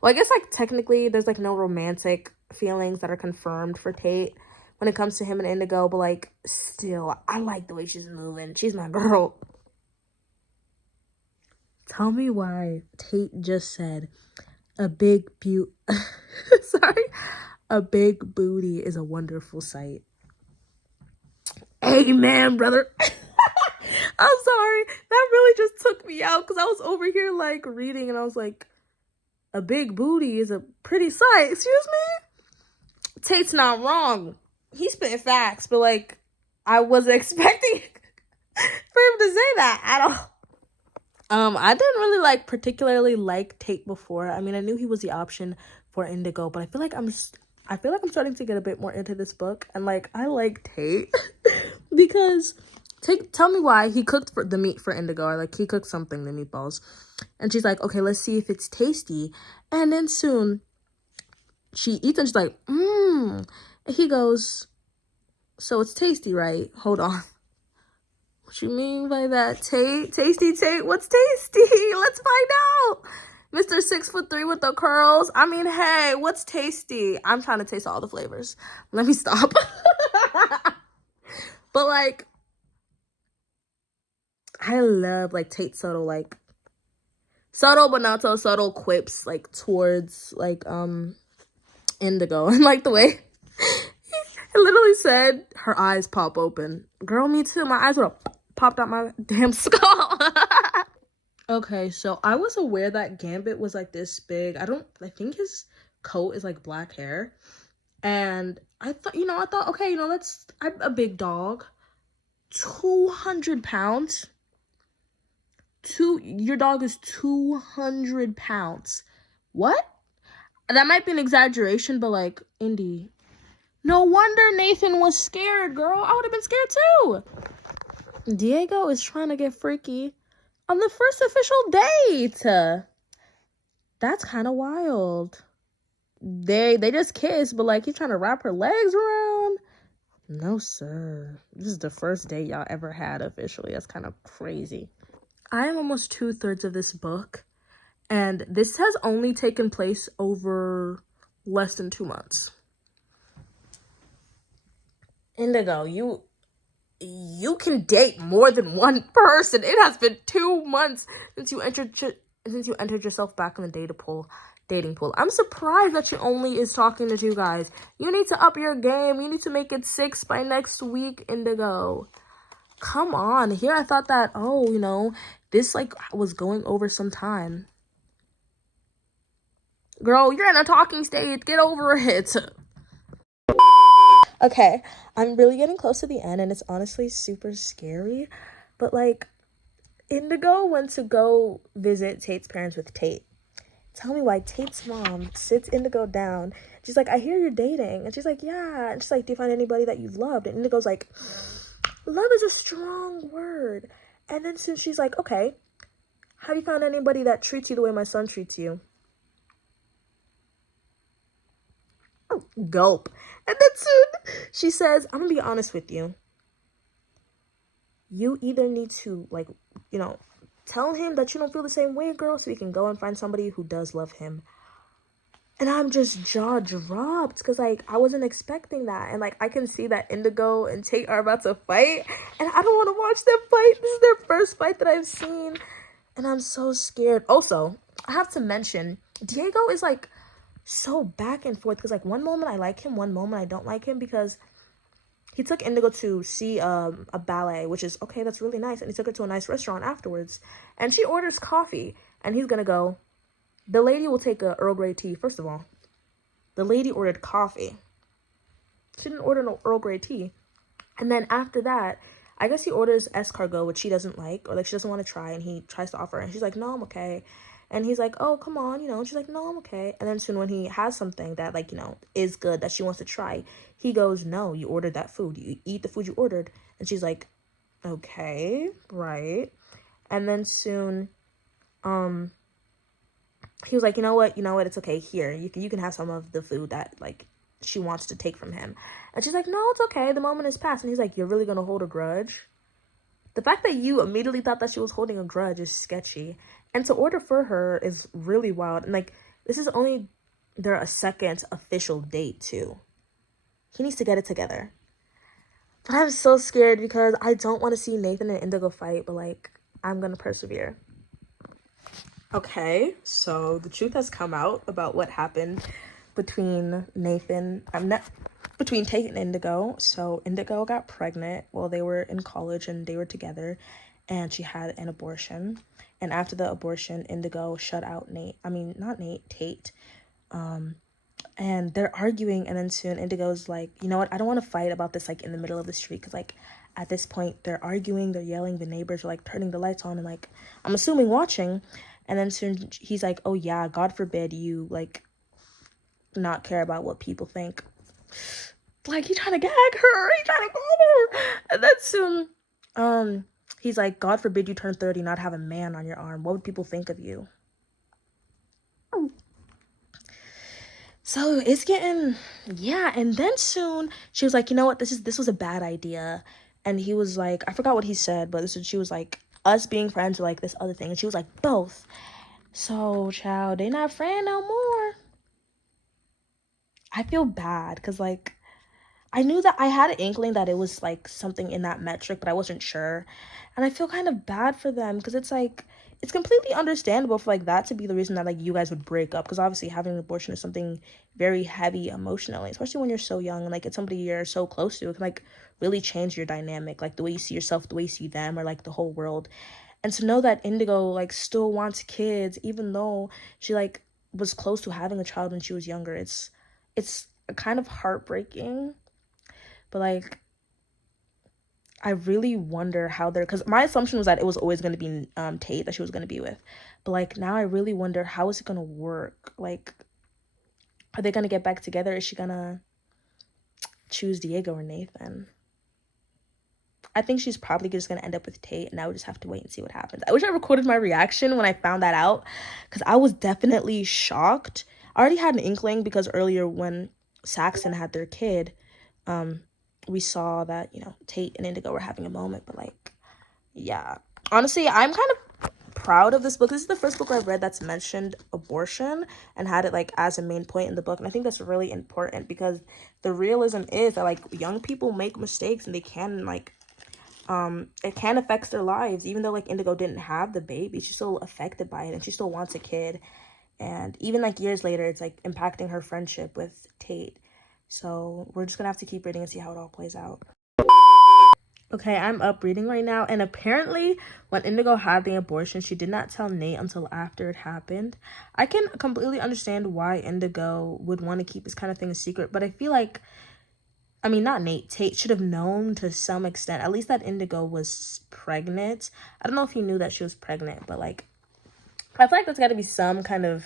Well, I guess, like, technically, there's, like, no romantic feelings that are confirmed for Tate when it comes to him and Indigo, but, like, still, I like the way she's moving. She's my girl. Tell me why Tate just said a big a big booty is a wonderful sight. Amen, brother. I'm sorry. That really just took me out because I was over here like reading and I was like, a big booty is a pretty sight. Excuse me? Tate's not wrong. He's spitting facts, but like, I wasn't expecting for him to say that at all. I didn't really particularly like Tate before. I mean, I knew he was the option for Indigo, but I feel like I'm starting to get a bit more into this book, and like I like Tate because tell me why he cooked the meat for Indigo, or like he cooked something, the meatballs, and she's like, okay, let's see if it's tasty, and then soon she eats and she's like, and he goes, so it's tasty, right? Hold on. What you mean by that, Tate? Tasty Tate? What's tasty? Let's find out. Mr. 6'3" with the curls. I mean, hey, what's tasty? I'm trying to taste all the flavors. Let me stop. But like, I love like Tate subtle, like subtle but not so subtle quips like towards like Indigo. And like the way it literally said her eyes pop open. Girl, me too. My eyes would have popped out my damn skull. Okay, so I was aware that Gambit was like this big. I think his coat is like black hair. And I thought, okay, I'm a big dog. 200 pounds. Your dog is 200 pounds. What? That might be an exaggeration, but like, Indy. No wonder Nathan was scared, girl. I would have been scared too. Diego is trying to get freaky on the first official date. That's kind of wild. They just kissed, but like he's trying to wrap her legs around. No, sir. This is the first date y'all ever had officially. That's kind of crazy. I am almost 2/3 of this book, and this has only taken place over less than 2 months. Indigo, you can date more than one person. It has been 2 months since you entered yourself back in the dating pool. I'm surprised that she only is talking to 2 guys. You need to up your game. You need to make it 6 by next week, Indigo. Come on. Here I thought that, this like was going over some time. Girl, you're in a talking stage. Get over it. Okay, I'm really getting close to the end, and it's honestly super scary. But like, Indigo went to go visit Tate's parents with Tate. Tell me why Tate's mom sits Indigo down. She's like, I hear you're dating. And she's like, yeah. And she's like, do you find anybody that you loved? And Indigo's like, love is a strong word. And then soon she's like, okay, have you found anybody that treats you the way my son treats you? Gulp. And then soon she says, I'm gonna be honest with you. You either need to tell him that you don't feel the same way, girl, so you can go and find somebody who does love him. And I'm just jaw dropped because like I wasn't expecting that. And like I can see that Indigo and Tate are about to fight, and I don't want to watch them fight. This is their first fight that I've seen, and I'm so scared. Also, I have to mention Diego is like so back and forth because like one moment I like him, one moment I don't like him, because he took Indigo to see a ballet, which is okay, that's really nice, and he took her to a nice restaurant afterwards, and she orders coffee, and he's gonna go, the lady will take a Earl Grey tea. First of all, the lady ordered coffee. She didn't order no Earl Grey tea. And then after that, I guess he orders escargot, which she doesn't like, or like she doesn't want to try, and he tries to offer her, and she's like, no, I'm okay. And he's like, oh, come on, and she's like, no, I'm okay. And then soon when he has something that like, is good that she wants to try, he goes, no, you ordered that food. You eat the food you ordered. And she's like, okay, right. And then soon, he was like, you know what, it's okay, here, you can have some of the food that like she wants to take from him. And she's like, no, it's okay, the moment has passed. And he's like, you're really gonna hold a grudge? The fact that you immediately thought that she was holding a grudge is sketchy. And to order for her is really wild. And like, this is only their second official date too. He needs to get it together. But I'm so scared because I don't want to see Nathan and Indigo fight, but like, I'm gonna persevere. Okay, so the truth has come out about what happened between between Tate and Indigo. So Indigo got pregnant while they were in college and they were together, and she had an abortion. And after the abortion, Indigo shut out Tate. And they're arguing, and then soon Indigo's like, you know what, I don't want to fight about this like in the middle of the street, because like at this point they're arguing, they're yelling, the neighbors are like turning the lights on and like I'm assuming watching. And then soon he's like, oh yeah, God forbid you like not care about what people think. Like he trying to gag her, and then soon he's like, God forbid you turn 30 not have a man on your arm. What would people think of you? So it's getting, yeah. And then soon she was like, you know what, this was a bad idea. And he was like, I forgot what he said, but she was like, us being friends or like this other thing. And she was like, both. So child, they not friends no more. I feel bad because like I knew that I had an inkling that it was like something in that metric, but I wasn't sure. And I feel kind of bad for them because it's like it's completely understandable for like that to be the reason that like you guys would break up, because obviously having an abortion is something very heavy emotionally, especially when you're so young and like it's somebody you're so close to. It can like really change your dynamic, like the way you see yourself, the way you see them, or like the whole world. And to know that Indigo like still wants kids even though she like was close to having a child when she was younger, it's kind of heartbreaking. But like I really wonder how they're, because my assumption was that it was always going to be Tate that she was going to be with, but like now I really wonder how is it going to work. Like, are they going to get back together? Is she going to choose Diego or Nathan? I think she's probably just going to end up with Tate, and I would just have to wait and see what happens. I wish I recorded my reaction when I found that out, because I was definitely shocked. I already had an inkling because earlier when Saxon had their kid, we saw that, you know, Tate and Indigo were having a moment. But like, yeah, honestly, I'm kind of proud of this book. This is the first book I've read that's mentioned abortion and had it like as a main point in the book, and I think that's really important because the realism is that like young people make mistakes and they can like it can affect their lives. Even though like Indigo didn't have the baby, she's still affected by it and she still wants a kid. And even like years later, it's like impacting her friendship with Tate. So we're just gonna have to keep reading and see how it all plays out. Okay, I'm up reading right now, and apparently when Indigo had the abortion, she did not tell Nate until after it happened. I can completely understand why Indigo would want to keep this kind of thing a secret, but I feel like, I mean, not Nate, Tate should have known to some extent, at least that Indigo was pregnant. I don't know if he knew that she was pregnant, but like, I feel like there's got to be some kind of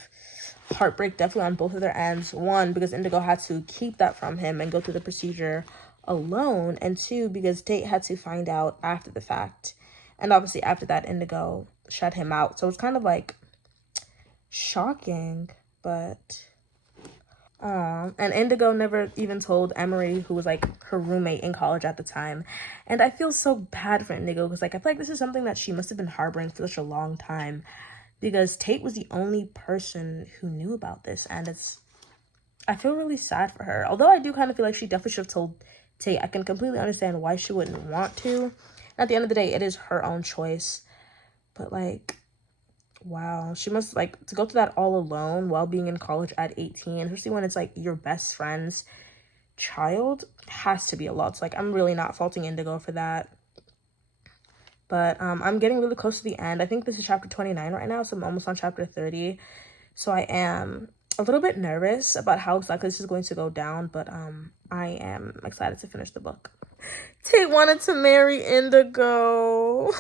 heartbreak definitely on both of their ends. One, because Indigo had to keep that from him and go through the procedure alone, and two, because Tate had to find out after the fact, and obviously after that Indigo shut him out. So it's kind of like shocking. But and Indigo never even told Emery, who was like her roommate in college at the time. And I feel so bad for Indigo because like I feel like this is something that she must have been harboring for such a long time, because Tate was the only person who knew about this. And I feel really sad for her, although I do kind of feel like she definitely should have told Tate. I can completely understand why she wouldn't want to. At the end of the day, it is her own choice. But like, wow, she must like to go through that all alone while being in college at 18, especially when it's like your best friend's child, has to be a lot. So like, I'm really not faulting Indigo for that. But I'm getting really close to the end. I think this is chapter 29 right now, so I'm almost on chapter 30. So I am a little bit nervous about how exactly this is going to go down, but I am excited to finish the book. Tate wanted to marry Indigo.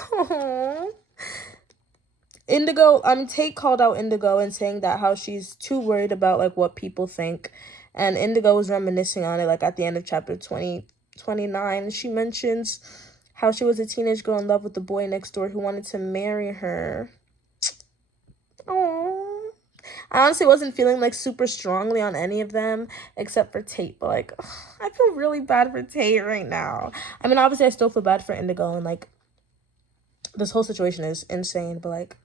Tate called out Indigo and saying that how she's too worried about like what people think, and Indigo was reminiscing on it like at the end of chapter 29. She mentions how she was a teenage girl in love with the boy next door who wanted to marry her. Oh, I honestly wasn't feeling like super strongly on any of them except for Tate, but like, ugh, I feel really bad for Tate right now. I mean, obviously I still feel bad for Indigo, and like this whole situation is insane, but like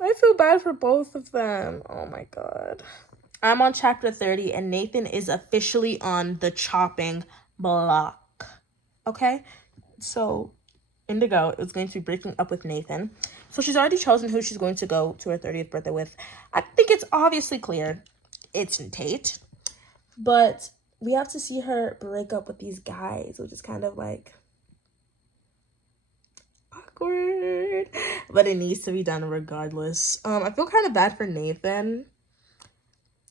I feel bad for both of them. Oh my god. I'm on chapter 30 and Nathan is officially on the chopping block. Okay? So Indigo is going to be breaking up with Nathan. So she's already chosen who she's going to go to her 30th birthday with. I think it's obviously clear it's Tate. But we have to see her break up with these guys, which is kind of like awkward. But it needs to be done regardless. I feel kind of bad for Nathan.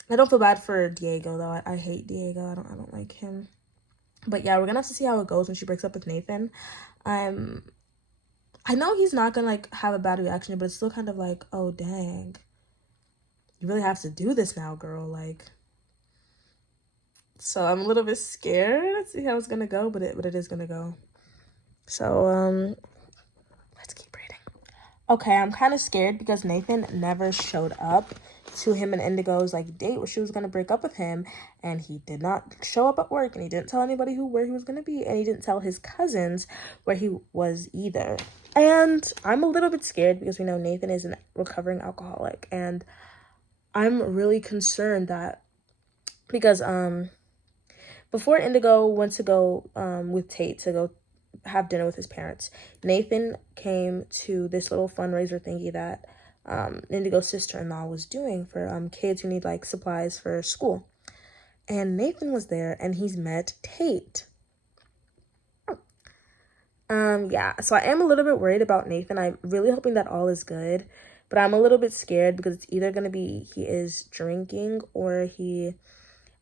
I don't feel bad for Diego though. I hate Diego. I don't like him. But yeah, we're gonna have to see how it goes when she breaks up with Nathan. I know he's not gonna like have a bad reaction, but it's still kind of like, oh dang, you really have to do this now, girl. Like, so I'm a little bit scared. Let's see how it's gonna go, but it is gonna go. So let's keep reading. Okay, I'm kind of scared because Nathan never showed up to him and Indigo's like date where she was gonna break up with him, and he did not show up at work, and he didn't tell anybody where he was gonna be, and he didn't tell his cousins where he was either. And I'm a little bit scared because we know Nathan is a recovering alcoholic, and I'm really concerned that because Before Indigo went to go with Tate to go have dinner with his parents, Nathan came to this little fundraiser thingy that Indigo's sister-in-law was doing for kids who need like supplies for school. And Nathan was there, and he's met Tate. Yeah, so I am a little bit worried about Nathan. I'm really hoping that all is good, but I'm a little bit scared because it's either gonna be he is drinking or he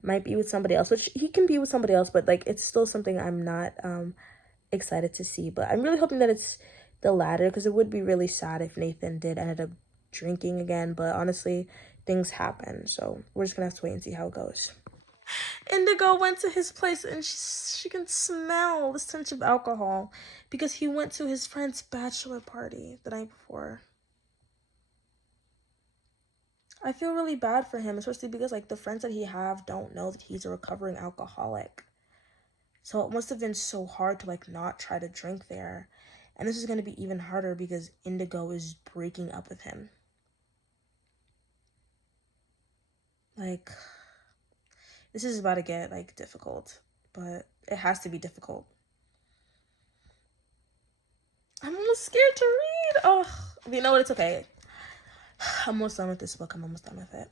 might be with somebody else, which he can be with somebody else, but like it's still something I'm not excited to see. But I'm really hoping that it's the latter, because it would be really sad if Nathan did ended up drinking again. But honestly, things happen, so we're just gonna have to wait and see how it goes. Indigo went to his place, and she can smell the stench of alcohol because he went to his friend's bachelor party the night before. I feel really bad for him, especially because like the friends that he have don't know that he's a recovering alcoholic. So it must have been so hard to like not try to drink there. And this is going to be even harder because Indigo is breaking up with him. Like, this is about to get like difficult, but it has to be difficult. I'm almost scared to read. Oh, you know what? It's okay. I'm almost done with this book. I'm almost done with it.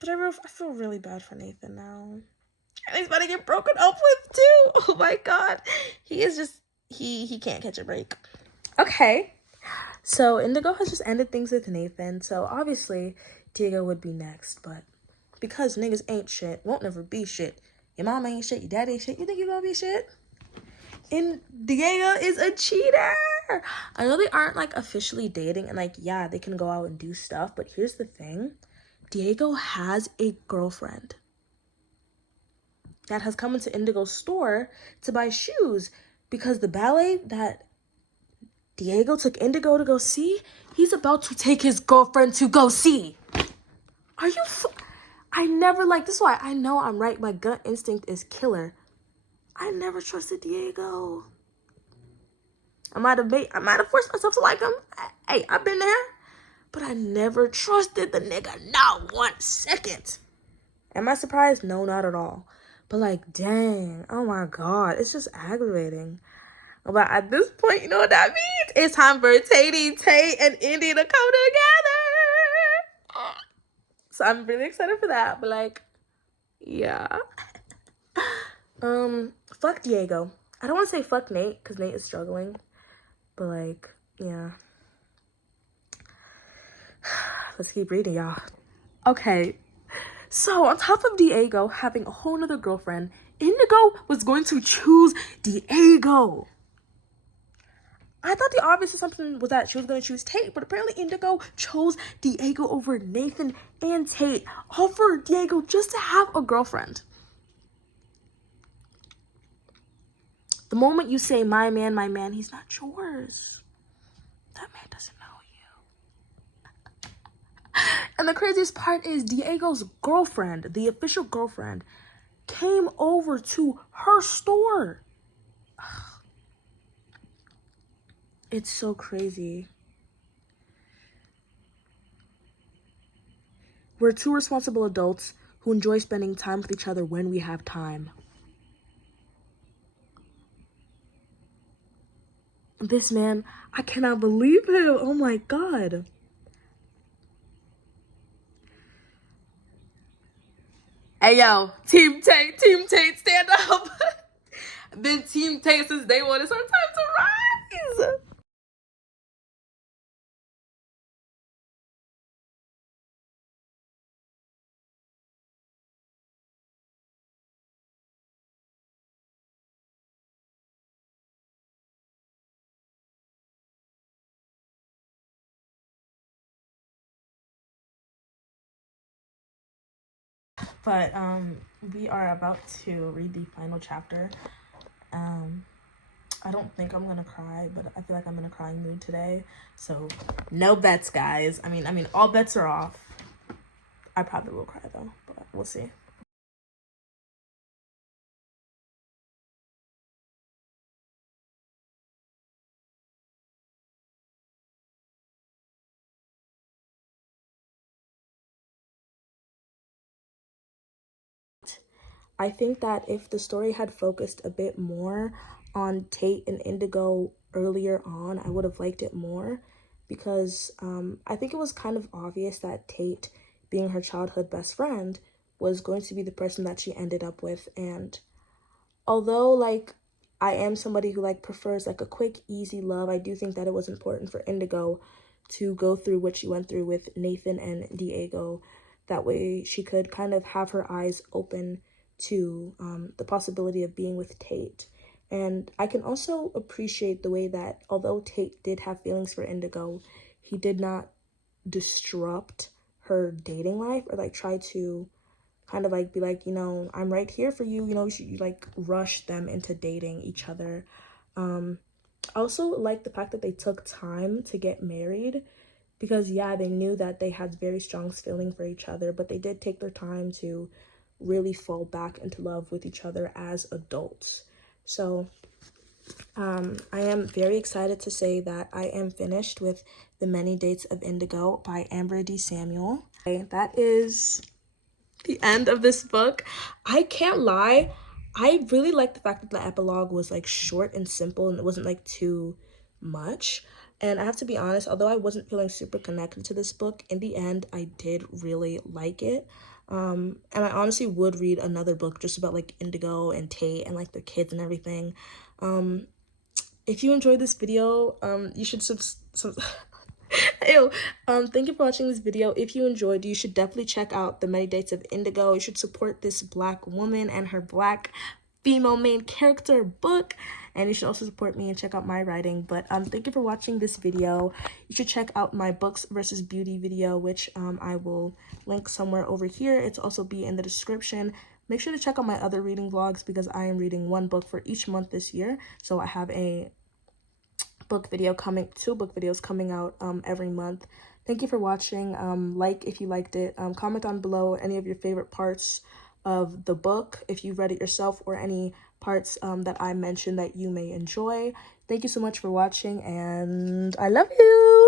But I feel really bad for Nathan now. And he's about to get broken up with too. Oh my god. He is just, he can't catch a break. Okay. So Indigo has just ended things with Nathan. So obviously Diego would be next. But because niggas ain't shit, won't never be shit. Your mama ain't shit, your daddy ain't shit. You think you gonna be shit? And Diego is a cheater. I know they aren't like officially dating, and like yeah, they can go out and do stuff, but here's the thing. Diego has a girlfriend that has come into Indigo's store to buy shoes because the ballet that Diego took Indigo to go see, he's about to take his girlfriend to go see. Are you I never like this is why I know I'm right. My gut instinct is killer. I never trusted Diego. I might have forced myself to like him. Hey, I've been there. But I never trusted the nigga, not 1 second. Am I surprised? No, not at all. But like, dang, oh my god, it's just aggravating. But at this point, you know what that means? It's time for Tate and Indy to come together. So I'm really excited for that. But like, yeah. Fuck Diego. I don't want to say fuck Nate because Nate is struggling. But like, yeah. Let's keep reading, y'all. Okay. So on top of Diego having a whole nother girlfriend, Indigo was going to choose Diego. I thought the obvious assumption was that she was going to choose Tate, but apparently Indigo chose Diego over Nathan and Tate, all for Diego just to have a girlfriend. The moment you say, my man, he's not yours. That man doesn't know you. And the craziest part is Diego's girlfriend, the official girlfriend, came over to her store. It's so crazy. We're two responsible adults who enjoy spending time with each other when we have time. This man, I cannot believe him. Oh my god. Hey yo, Team Tate, stand up. Been Team Tate since day one. It's our time to rise. But we are about to read the final chapter. I don't think I'm gonna cry, but I feel like I'm in a crying mood today. So no bets, guys. I mean all bets are off. I probably will cry though, but we'll see. I think that if the story had focused a bit more on Tate and Indigo earlier on, I would have liked it more, because I think it was kind of obvious that Tate, being her childhood best friend, was going to be the person that she ended up with. And although, like, I am somebody who, like, prefers, like, a quick, easy love, I do think that it was important for Indigo to go through what she went through with Nathan and Diego. That way she could kind of have her eyes open to the possibility of being with Tate. And I can also appreciate the way that, although Tate did have feelings for Indigo, he did not disrupt her dating life or, like, try to kind of, like, be like, you know, I'm right here for you, you know, you like, rush them into dating each other. I also like the fact that they took time to get married, because yeah, they knew that they had very strong feeling for each other, but they did take their time to really fall back into love with each other as adults. So I am very excited to say that I am finished with The Many Dates of Indigo by Amber D. Samuel. Okay, that is the end of this book. I can't lie, I really like the fact that the epilogue was, like, short and simple and it wasn't, like, too much. And I have to be honest, although I wasn't feeling super connected to this book, in the end I did really like it. And I honestly would read another book just about, like, Indigo and Tate and, like, their kids and everything. If you enjoyed this video, you should Ew. Thank you for watching this video. If you enjoyed, you should definitely check out The Many Dates of Indigo. You should support this Black woman and her Black female main character book, and you should also support me and check out my writing. But thank you for watching this video. You should check out my books versus beauty video, which I will link somewhere over here. It's also be in the description. Make sure to check out my other reading vlogs, because I am reading one book for each month this year. So I have a two book videos coming out every month. Thank you for watching. Like if you liked it. Comment down below any of your favorite parts of the book, if you read it yourself, or any parts that I mentioned that you may enjoy. Thank you so much for watching, and I love you.